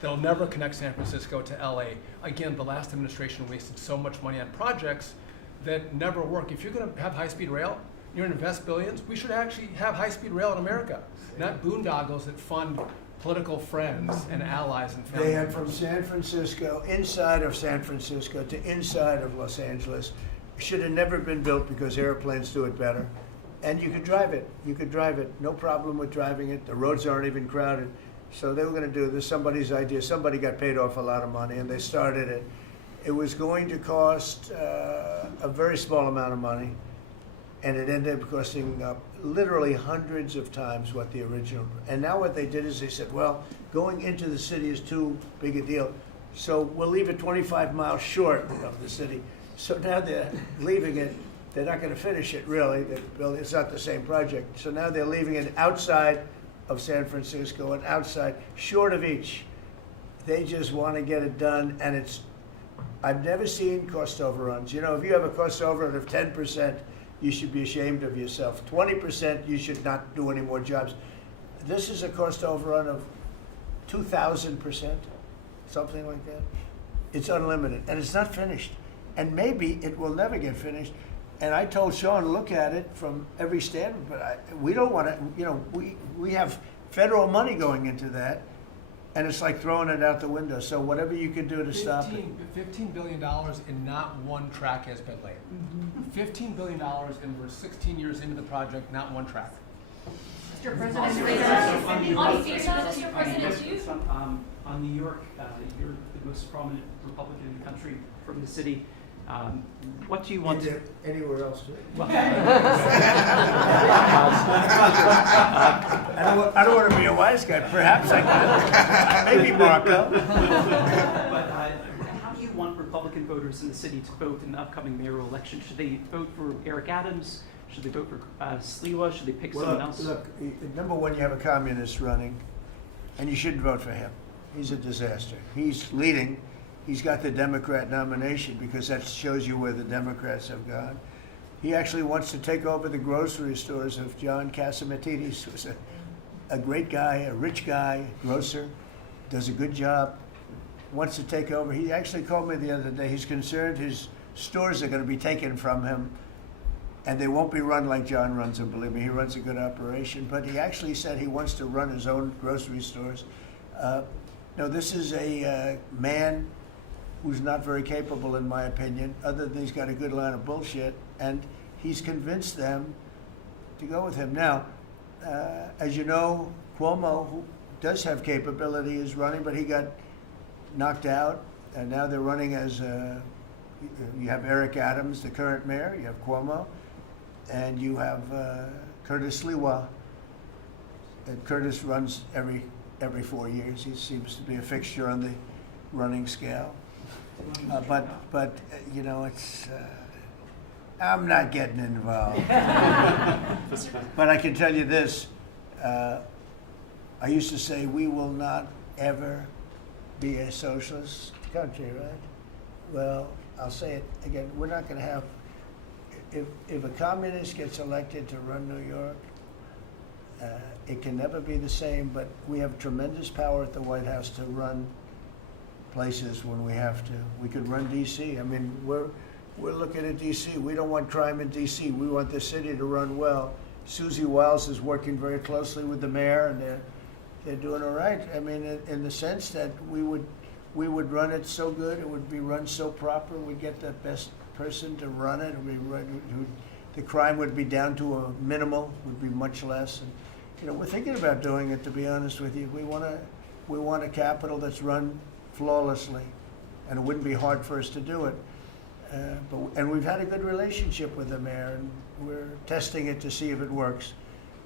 that'll never connect San Francisco to LA. Again, the last administration wasted so much money on projects that never work. If you're going to have high-speed rail, you're going to invest billions, we should actually have high-speed rail in America, not boondoggles that fund political friends and allies and family They had members. from San Francisco, inside of San Francisco to inside of Los Angeles. Should have never been built because airplanes do it better. And you could drive it. You could drive it. No problem with driving it. The roads aren't even crowded. So they were going to do this. Somebody's idea. Somebody got paid off a lot of money and they started it. It was going to cost a very small amount of money. And it ended up costing literally hundreds of times what the original. And now what they did is they said, well, going into the city is too big a deal. So we'll leave it 25 miles short of the city. So now they're leaving it. They're not going to finish it, really. It's not the same project. So now they're leaving it outside of San Francisco and outside, short of each. They just want to get it done, and I've never seen cost overruns. You know, if you have a cost overrun of 10%, you should be ashamed of yourself. 20%, you should not do any more jobs. This is a cost overrun of 2,000%, something like that. It's unlimited, and it's not finished. And maybe it will never get finished. And I told Sean, look at it from every standpoint, but we don't want to, you know, we have federal money going into that, and it's like throwing it out the window. So whatever you can do to stop it. $15 billion and not one track has been laid. $15 billion and we're 16 years into the project, not one track. Mr. President, Mr. President, on New York, you're the most prominent Republican in the country from the city. What do you want to... Anywhere else? Well, I don't want to be a wise guy. Perhaps I could. Maybe Marco. But how do you want Republican voters in the city to vote in the upcoming mayoral election? Should they vote for Eric Adams? Should they vote for Sliwa? Should they pick someone else? Look, number one, you have a communist running, and you shouldn't vote for him. He's a disaster. He's leading. He's got the Democrat nomination because that shows you where the Democrats have gone. He actually wants to take over the grocery stores of John Catsimatidis, who's a great guy, a rich guy, grocer, does a good job, wants to take over. He actually called me the other day. He's concerned his stores are going to be taken from him, and they won't be run like John runs them. Believe me, he runs a good operation. But he actually said he wants to run his own grocery stores. No, this is a man who's not very capable, in my opinion, other than he's got a good line of bullshit, and he's convinced them to go with him. Now, as you know, Cuomo, who does have capability, is running, but he got knocked out, and now they're running as, you have Eric Adams, the current mayor, you have Cuomo, and you have Curtis Sliwa. And Curtis runs every 4 years. He seems to be a fixture on the running scale. But you know, it's I'm not getting involved. But I can tell you this: I used to say we will not ever be a socialist country, right? Well, I'll say it again: we're not going to have. If a communist gets elected to run New York, it can never be the same. But we have tremendous power at the White House to run places when we have to. We could run D.C. I mean, we're looking at D.C. We don't want crime in D.C. We want the city to run well. Susie Wiles is working very closely with the mayor, and they're doing all right. I mean, in the sense that we would run it so good, it would be run so proper, we'd get the best person to run it. The crime would be down to a minimal, would be much less. And, you know, we're thinking about doing it, to be honest with you. We want a capital that's run flawlessly, and it wouldn't be hard for us to do it. And we've had a good relationship with the mayor, and we're testing it to see if it works.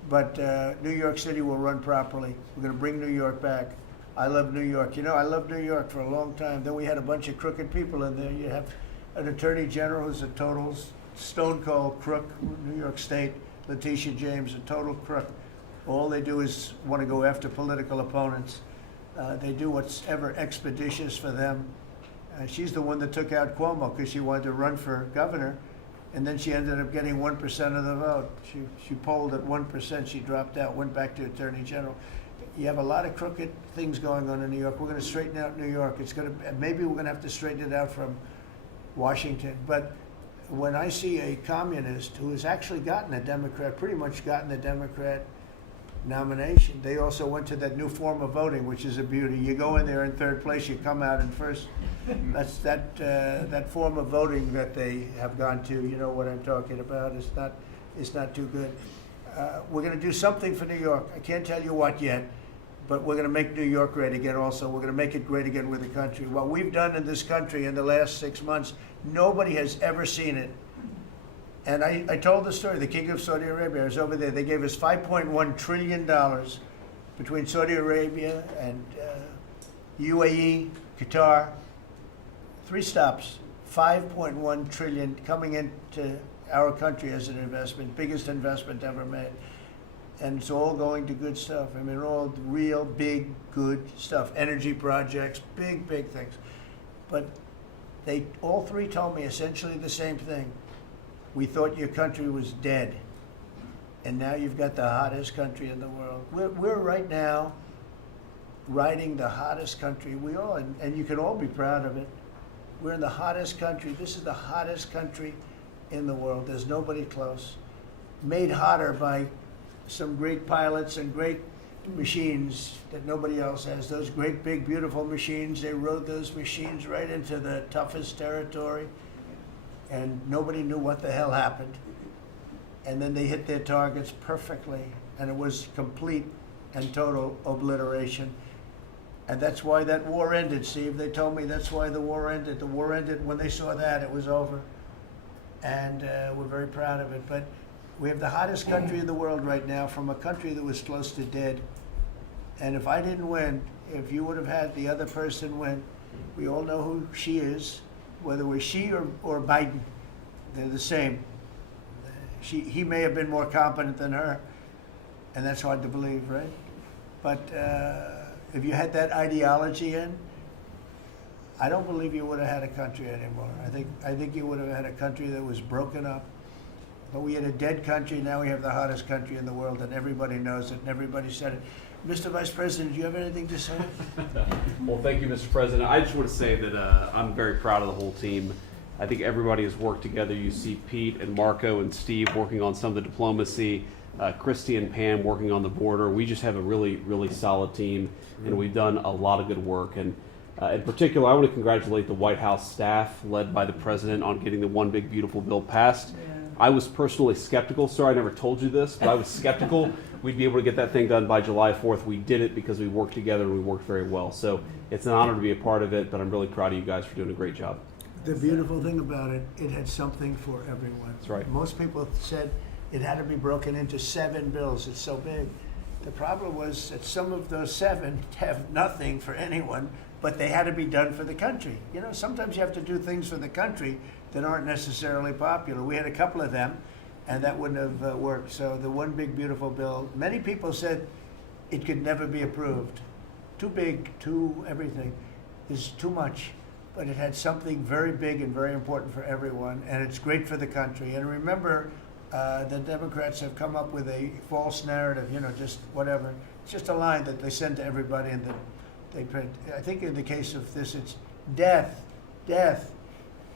But New York City will run properly. We're going to bring New York back. I love New York. You know, I loved New York for a long time. Then we had a bunch of crooked people in there. You have an attorney general who's a total stone cold crook, New York State, Letitia James, a total crook. All they do is want to go after political opponents. They do what's ever expeditious for them. She's the one that took out Cuomo because she wanted to run for governor, and then she ended up getting 1% of the vote. She polled at 1%. She dropped out, went back to attorney general. You have a lot of crooked things going on in New York. We're going to straighten out New York. Maybe we're going to have to straighten it out from Washington. But when I see a communist who has actually gotten a Democrat, pretty much gotten a Democrat nomination, they also went to that new form of voting, which is a beauty. You go in there in third place, you come out in first. That's that form of voting that they have gone to. You know what I'm talking about. It's not too good. We're going to do something for New York. I can't tell you what yet, but we're going to make New York great again also. We're going to make it great again with the country. What we've done in this country in the last 6 months, nobody has ever seen it. And I told the story, the King of Saudi Arabia was over there. They gave us $5.1 trillion between Saudi Arabia and UAE, Qatar. 3 stops, $5.1 trillion coming into our country as an investment, biggest investment ever made. And it's all going to good stuff. I mean, all real big, good stuff. Energy projects, big, big things. But they all 3 told me essentially the same thing. We thought your country was dead, and now you've got the hottest country in the world. We're right now riding the hottest country. We all, and you can all be proud of it. We're in the hottest country. This is the hottest country in the world. There's nobody close. Made hotter by some great pilots and great machines that nobody else has. Those great, big, beautiful machines, they rode those machines right into the toughest territory, and nobody knew what the hell happened. And then they hit their targets perfectly, and it was complete and total obliteration. And that's why that war ended, Steve. They told me that's why the war ended. The war ended when they saw that, it was over. And we're very proud of it. But we have the hottest country in the world right now, from a country that was close to dead. And if I didn't win, if you would have had the other person win, we all know who she is, whether it was she or Biden, they're the same. He may have been more competent than her, and that's hard to believe, right? But if you had that ideology in, I don't believe you would have had a country anymore. I think you would have had a country that was broken up. But we had a dead country, now we have the hottest country in the world, and everybody knows it, and everybody said it. Mr. Vice President, do you have anything to say? Well, thank you, Mr. President. I just want to say that I'm very proud of the whole team. I think everybody has worked together. You see Pete and Marco and Steve working on some of the diplomacy, Christy and Pam working on the border. We just have a really, really solid team, and we've done a lot of good work. And in particular, I want to congratulate the White House staff led by the President on getting the One Big Beautiful Bill passed. Yeah. I was personally skeptical. Sorry, I never told you this, but I was skeptical we'd be able to get that thing done by July 4th. We did it because we worked together and we worked very well. So it's an honor to be a part of it, but I'm really proud of you guys for doing a great job. The beautiful thing about it, it had something for everyone. That's right. Most people said it had to be broken into 7 bills. It's so big. The problem was that some of those 7 have nothing for anyone, but they had to be done for the country. You know, sometimes you have to do things for the country that aren't necessarily popular. We had a couple of them, and that wouldn't have worked. So the One Big Beautiful Bill, many people said it could never be approved. Too big, too everything. There's too much. But it had something very big and very important for everyone, and it's great for the country. And remember, the Democrats have come up with a false narrative, you know, just whatever. It's just a line that they send to everybody and that they print. I think in the case of this, it's death, death.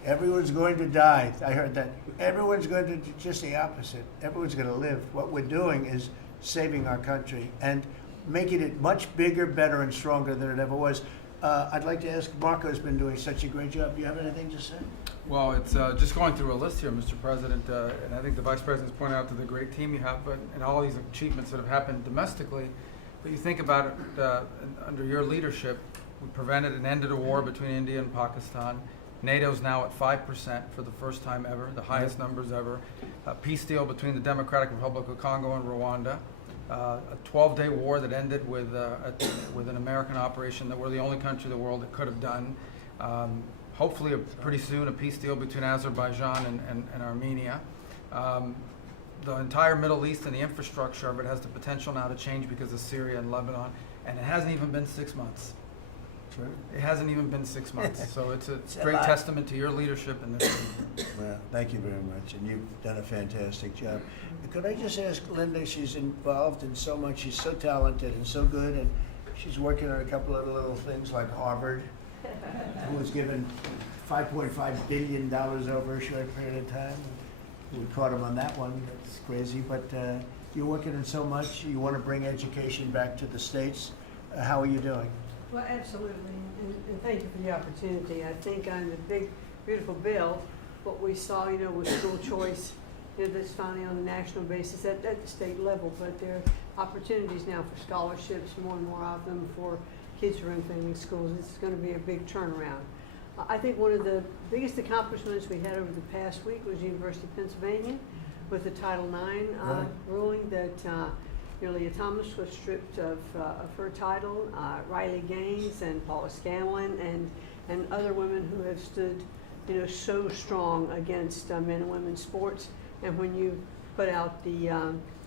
Everyone's going to die. I heard that. Everyone's going to, just the opposite. Everyone's going to live. What we're doing is saving our country and making it much bigger, better, and stronger than it ever was. I'd like to ask, Marco's been doing such a great job. Do you have anything to say? Well, it's just going through a list here, Mr. President, and I think the Vice President's pointed out to the great team you have, but and all these achievements that have happened domestically. But you think about it, under your leadership, we prevented and ended a war between India and Pakistan. NATO's now at 5% for the first time ever, the highest numbers ever. A peace deal between the Democratic Republic of Congo and Rwanda. A 12-day war that ended with an American operation that we're the only country in the world that could have done. Hopefully, pretty soon, a peace deal between Azerbaijan and Armenia. The entire Middle East and the infrastructure of it has the potential now to change because of Syria and Lebanon, and it hasn't even been 6 months. Sure. It hasn't even been 6 months, so it's a It's a great lot. testament to your leadership in this. Well, thank you very much, and you've done a fantastic job. Could I just ask Linda, she's involved in so much, she's so talented and so good, and she's working on a couple of little things like Harvard, who was given $5.5 billion over a short period of time. We caught him on that one, that's crazy, but you're working on so much, you want to bring education back to the States. How are you doing? Well, absolutely, and thank you for the opportunity. I think on the big, beautiful bill, what we saw, was school choice, that's finally on a national basis at the state level, but there are opportunities now for scholarships, more and more of them for kids who are in failing schools. It's going to be a big turnaround. I think one of the biggest accomplishments we had over the past week was University of Pennsylvania with the Title IX ruling that Leah Thomas was stripped of her title, Riley Gaines and Paula Scanlon and other women who have stood so strong against men and women's sports. And when you put out the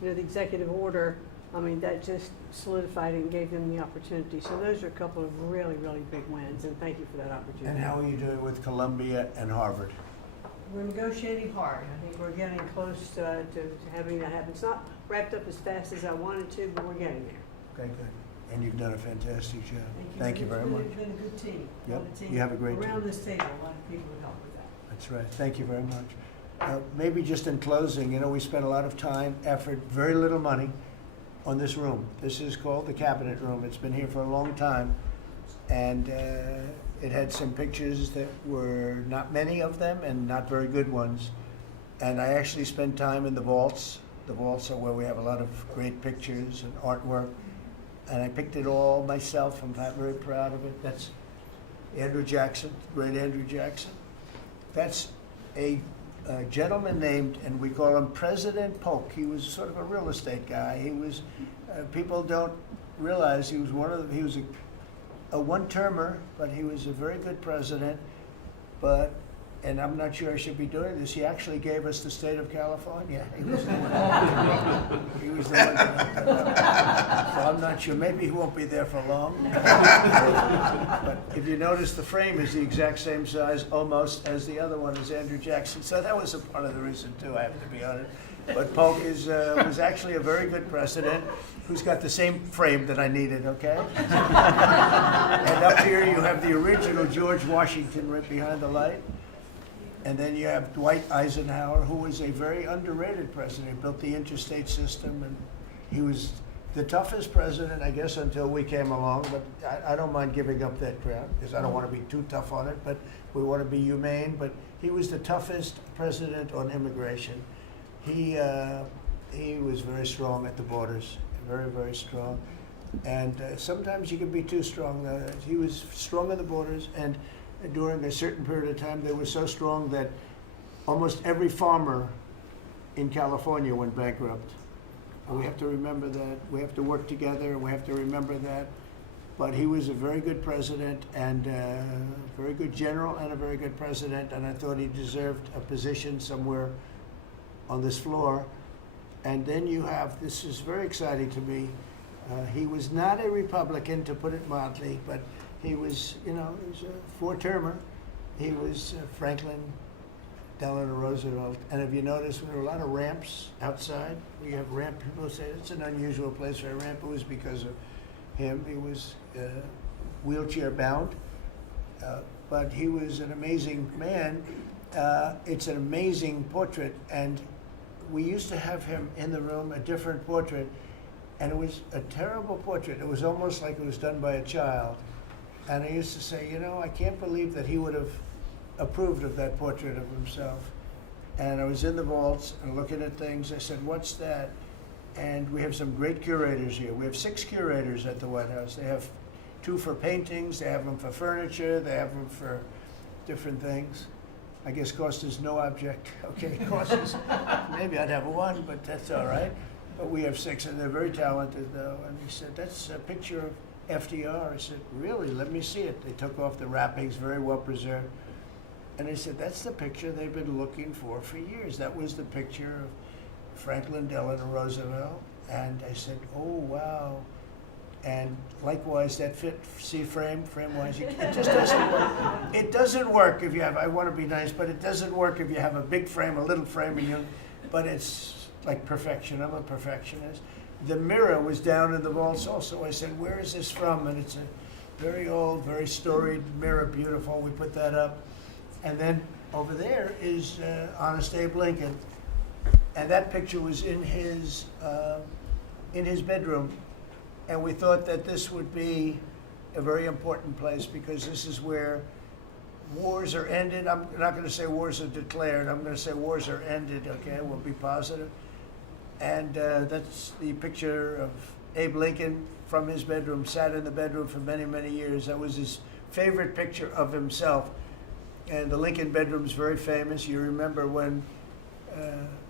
the executive order, I mean, that just solidified it and gave them the opportunity. So those are a couple of really, really big wins, and thank you for that opportunity. And how are you doing with Columbia and Harvard? We're negotiating hard. I think we're getting close to having that happen. It's not wrapped up as fast as I wanted to, but we're getting there. Okay, good. And you've done a fantastic job. Thank you very It's much. really been a good team. A Yep, lot of team you have a great around team. this table, a lot of people who help with that. That's right. Thank you very much. Maybe just in closing, we spent a lot of time, effort, very little money on this room. This is called the Cabinet Room. It's been here for a long time. And it had some pictures that were not many of them and not very good ones. And I actually spent time in the vaults. The vaults are where we have a lot of great pictures and artwork. And I picked it all myself. I'm very proud of it. That's Andrew Jackson, great Andrew Jackson. That's a gentleman named, and we call him President Polk. He was sort of a real estate guy. He was, people don't realize he was he was a one-termer, but he was a very good president. But, and I'm not sure I should be doing this, he actually gave us the state of California. He was the one. He was the one that, so I'm not sure, maybe he won't be there for long. But if you notice, the frame is the exact same size almost as the other one is Andrew Jackson. So that was a part of the reason too, I have to be honest. But Polk was actually a very good president who's got the same frame that I needed, okay? And up here you have the original George Washington right behind the light. And then you have Dwight Eisenhower, who was a very underrated president. He built the interstate system, and he was the toughest president, I guess, until we came along. But I don't mind giving up that crown, because I don't want to be too tough on it, but we want to be humane. But he was the toughest president on immigration. He was very strong at the borders, very, very strong. And sometimes you can be too strong. He was strong at the borders, and during a certain period of time, they were so strong that almost every farmer in California went bankrupt. And we have to remember that. We have to work together, and we have to remember that. But he was a very good president, and a very good general, and a very good president, and I thought he deserved a position somewhere on this floor. And then you have, this is very exciting to me, he was not a Republican, to put it mildly, but he was, he was a four-termer. He was Franklin Delano Roosevelt. And if you notice, there were a lot of ramps outside. We have ramp, people say it's an unusual place for a ramp. It was because of him. He was wheelchair bound, but he was an amazing man. It's an amazing portrait, and we used to have him in the room, a different portrait, and it was a terrible portrait. It was almost like it was done by a child. And I used to say, I can't believe that he would have approved of that portrait of himself. And I was in the vaults and looking at things. I said, what's that? And we have some great curators here. We have 6 curators at the White House. They have 2 for paintings, they have them for furniture, they have them for different things. I guess cost is no object. Okay, cost is, maybe I'd have 1, but that's all right. But we have 6, and they're very talented, though. And he said, that's a picture of FDR. I said, really? Let me see it. They took off the wrappings, very well preserved. And they said, that's the picture they've been looking for years. That was the picture of Franklin Delano Roosevelt. And I said, oh, wow. And likewise, that fit, see frame-wise, it just doesn't work. It doesn't work if you have, I want to be nice, but it doesn't work if you have a big frame, a little frame, and but it's like perfection. I'm a perfectionist. The mirror was down in the vaults also. I said, where is this from? And it's a very old, very storied mirror, beautiful. We put that up. And then over there is Honest Abe Lincoln. And that picture was in his bedroom. And we thought that this would be a very important place because this is where wars are ended. I'm not going to say wars are declared. I'm going to say wars are ended, okay? We'll be positive. And that's the picture of Abe Lincoln from his bedroom, sat in the bedroom for many, many years. That was his favorite picture of himself. And the Lincoln bedroom is very famous. You remember when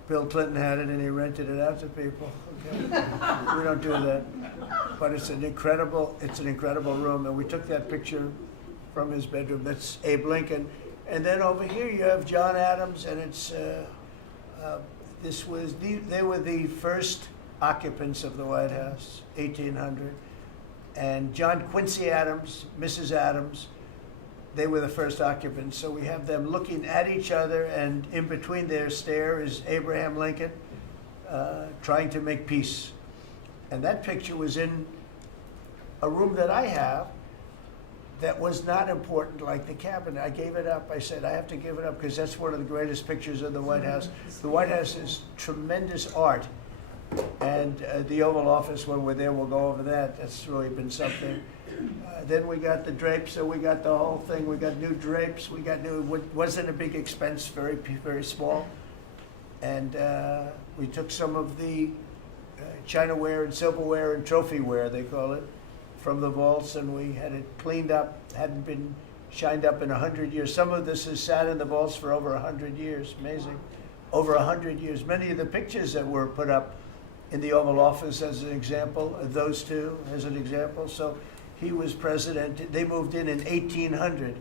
Bill Clinton had it and he rented it out to people. Okay? We don't do that. But it's an incredible room. And we took that picture from his bedroom. That's Abe Lincoln. And then over here you have John Adams, and it's they were the first occupants of the White House, 1800. And John Quincy Adams, Mrs. Adams, they were the first occupants. So we have them looking at each other, and in between their stare is Abraham Lincoln trying to make peace. And that picture was in a room that I have that was not important, like the cabinet. I gave it up. I said, I have to give it up because that's one of the greatest pictures of the White House. The White House is tremendous art. And the Oval Office, when we're there, we'll go over that. That's really been something. Then we got the drapes, so we got the whole thing. We got new drapes. We got new, wasn't a big expense, very, very small. And we took some of the chinaware and silverware and trophyware, they call it, from the vaults, and we had it cleaned up, hadn't been shined up in 100 years. Some of this has sat in the vaults for over 100 years, amazing. Over 100 years. Many of the pictures that were put up in the Oval Office as an example, those two as an example. So he was president. They moved in 1800,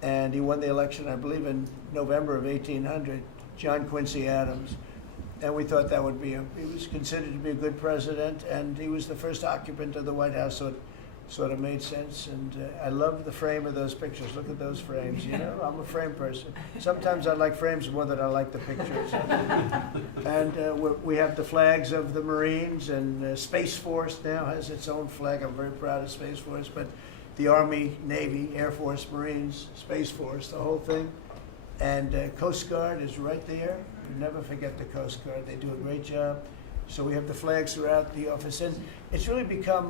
and he won the election, I believe, in November of 1800, John Quincy Adams. And we thought that would be, he was considered to be a good president, and he was the first occupant of the White House, so it sort of made sense. And I love the frame of those pictures. Look at those frames, you know? I'm a frame person. Sometimes I like frames more than I like the pictures. And we have the flags of the Marines, and Space Force now has its own flag. I'm very proud of Space Force, but the Army, Navy, Air Force, Marines, Space Force, the whole thing. And Coast Guard is right there. You never forget the Coast Guard. They do a great job. So we have the flags throughout the office. And it's really become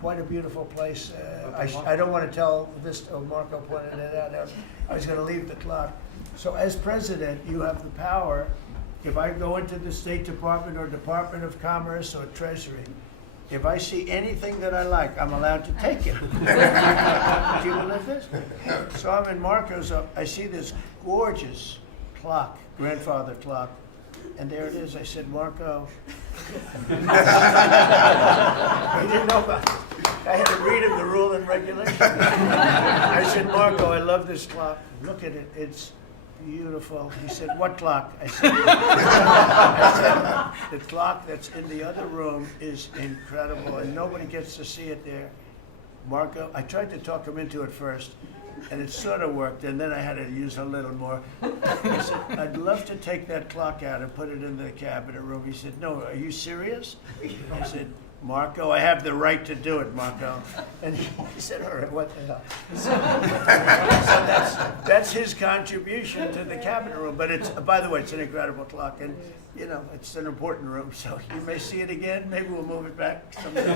quite a beautiful place. I don't want to tell this, Marco pointed it out. I was going to leave the clock. So as president, you have the power. If I go into the State Department or Department of Commerce or Treasury, if I see anything that I like, I'm allowed to take it. Do you believe this? So I'm in Marco's, I see this gorgeous clock, grandfather clock, and there it is. I said, Marco. He didn't know about it. I had to read him the rule and regulation. I said, Marco, I love this clock. Look at it. It's beautiful. He said, what clock? I said, the clock that's in the other room is incredible, and nobody gets to see it there. Marco, I tried to talk him into it first, and it sort of worked, and then I had to use a little more. I said, I'd love to take that clock out and put it in the cabinet room. He said, no, are you serious? I said, Marco, I have the right to do it, Marco. And he said, all right, what the hell? So that's his contribution to the cabinet room. But it's, by the way, it's an incredible clock. And, you know, it's an important room. So you may see it again. Maybe we'll move it back someday.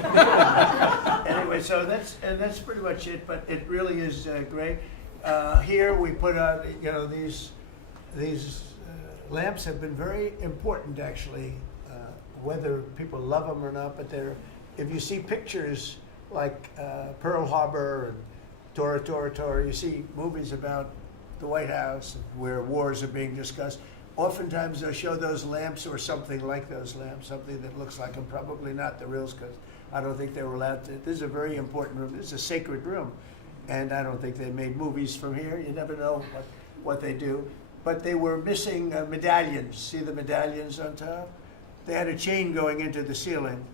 Anyway, so that's pretty much it. But it really is great. here we put out, these lamps have been very important, actually, whether people love them or not, but if you see pictures like Pearl Harbor and Tora Tora Tora, you see movies about the White House where wars are being discussed. Oftentimes they'll show those lamps or something like those lamps, something that looks like them, probably not the reals, because I don't think they were allowed to. This is a very important room. This is a sacred room. And I don't think they made movies from here. You never know what they do. But they were missing medallions. See the medallions on top? They had a chain going into the ceiling.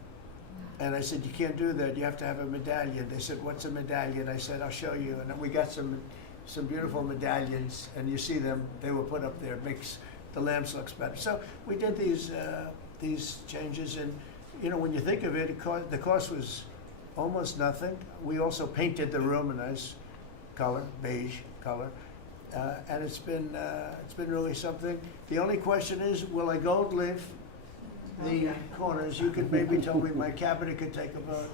And I said, you can't do that. You have to have a medallion. They said, what's a medallion? I said, I'll show you. And we got some beautiful medallions. And you see them. They were put up there. It makes the lamps look better. So we did these changes. And, when you think of it, the cost was almost nothing. We also painted the room a nice color, beige color. And it's been really something. The only question is, will I gold leaf the corners? You could maybe tell me my cabinet could take a vote.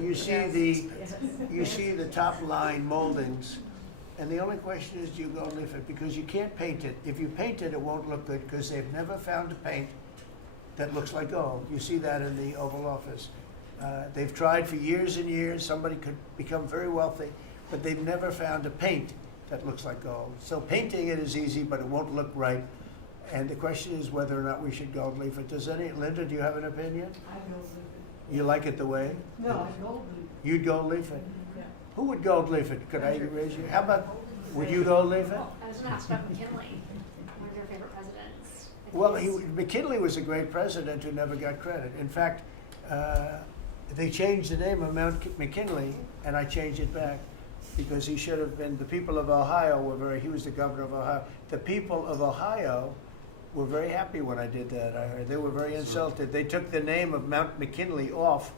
You see the top line moldings, and the only question is, do you gold leaf it? Because you can't paint it. If you paint it, it won't look good because they've never found a paint that looks like gold. You see that in the Oval Office. They've tried for years and years. Somebody could become very wealthy, but they've never found a paint that looks like gold. So painting it is easy, but it won't look right. And the question is whether or not we should gold leaf it. Linda, do you have an opinion? I gold leaf it. You like it the way? No, I gold leaf it. You'd gold leaf it? Yeah. Who would gold leaf it? Could I raise you? How about, would you gold leaf it? I was gonna ask about McKinley, one of your favorite presidents. Well, McKinley was a great president who never got credit. In fact, they changed the name of Mount McKinley, and I changed it back because he should have been. The people of Ohio he was the governor of Ohio. The people of Ohio were very happy when I did that. I heard they were very insulted. They took the name of Mount McKinley off.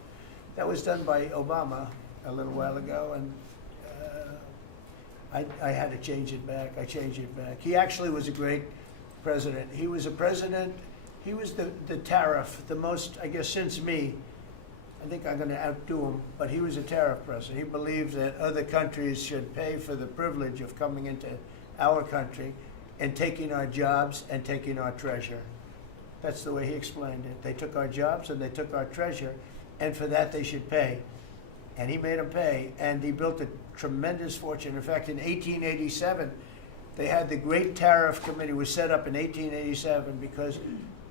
That was done by Obama a little while ago, and I had to change it back. I changed it back. He actually was a great president. He was a president. He was the tariff, the most, I guess, since me. I think I'm going to outdo him, but he was a tariff president. He believed that other countries should pay for the privilege of coming into our country and taking our jobs and taking our treasure. That's the way he explained it. They took our jobs and they took our treasure, and for that they should pay. And he made them pay, and he built a tremendous fortune. In fact, in 1887, they had the Great Tariff Committee was set up in 1887 because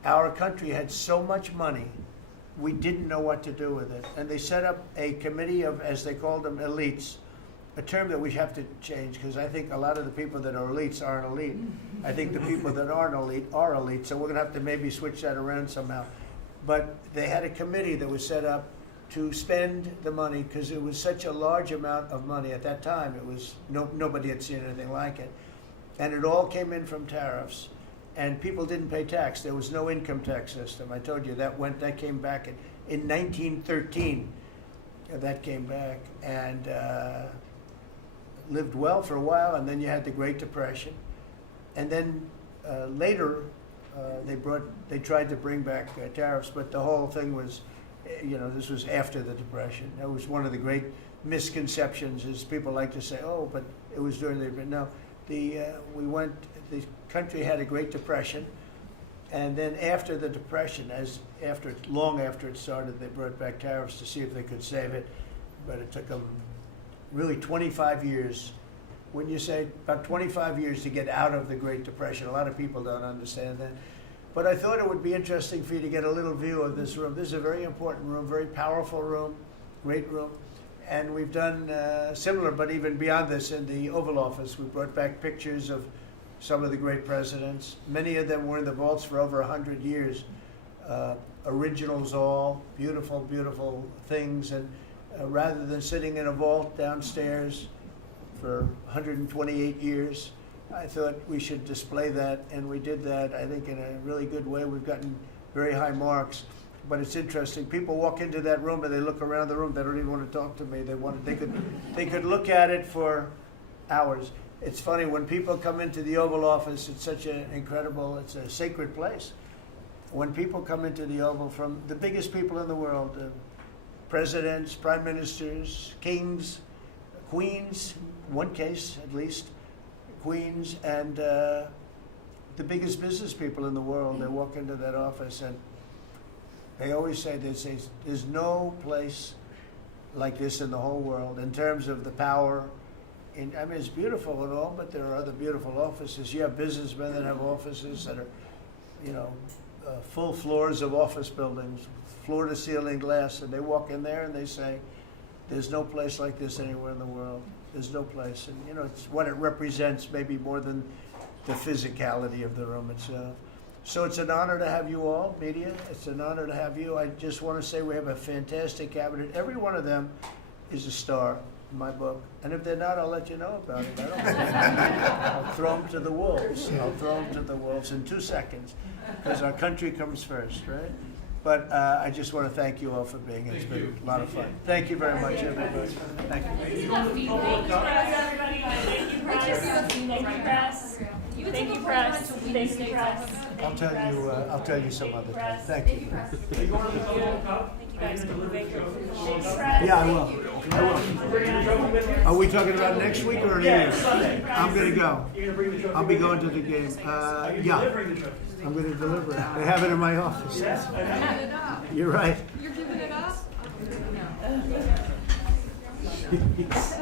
our country had so much money, we didn't know what to do with it. And they set up a committee of, as they called them, elites, a term that we have to change because I think a lot of the people that are elites aren't elite. I think the people that aren't elite are elite, so we're going to have to maybe switch that around somehow. But they had a committee that was set up to spend the money because it was such a large amount of money at that time. It was nobody had seen anything like it. And it all came in from tariffs. And people didn't pay tax. There was no income tax system. I told you that came back in 1913. That came back and lived well for a while. And then you had the Great Depression. And then later they tried to bring back tariffs, but the whole thing was, this was after the Depression. That was one of the great misconceptions. Is people like to say, oh, but it was during the no. The country had a Great Depression, and then after the Depression, long after it started, they brought back tariffs to see if they could save it, but it took them really 25 years. When you say about 25 years to get out of the Great Depression, a lot of people don't understand that. But I thought it would be interesting for you to get a little view of this room. This is a very important room, very powerful room, great room. And we've done similar, but even beyond this, in the Oval Office. We brought back pictures of some of the great presidents. Many of them were in the vaults for over 100 years. Originals all, beautiful, beautiful things. And rather than sitting in a vault downstairs for 128 years, I thought we should display that. And we did that, I think, in a really good way. We've gotten very high marks. But it's interesting. People walk into that room and they look around the room. They don't even want to talk to me. They could look at it for hours. It's funny when people come into the Oval Office. It's such an incredible. It's a sacred place. When people come into the Oval from the biggest people in the world, presidents, prime ministers, kings, queens, one case at least, Queens and the biggest business people in the world. They walk into that office and they always say, there's no place like this in the whole world in terms of the power. I mean, it's beautiful and all, but there are other beautiful offices. You have businessmen that have offices that are, full floors of office buildings, floor to ceiling glass, and they walk in there and they say, there's no place like this anywhere in the world. There's no place. And, it's what it represents maybe more than the physicality of the room itself. So it's an honor to have you all, media. It's an honor to have you. I just want to say we have a fantastic cabinet. Every one of them is a star in my book. And if they're not, I'll let you know about it. I don't care. I'll throw them to the wolves. I'll throw them to the wolves in 2 seconds, because our country comes first, right? But I just want to thank you all for being here. It's been a lot of fun. Thank you very much, everybody. Thank you. Thank you, press. Thank you, press. I'll tell you some other time. Thank you. Thank you guys for moving. Yeah, I will. Are we talking about next week or Yeah, here? Sunday. I'm gonna go. You're gonna bring the trophy I'll be with going you? to the game. You're Yeah, delivering the trophy. I'm gonna deliver it. They have it in my office. Yes, I know. You're right. You're giving it up? Yes.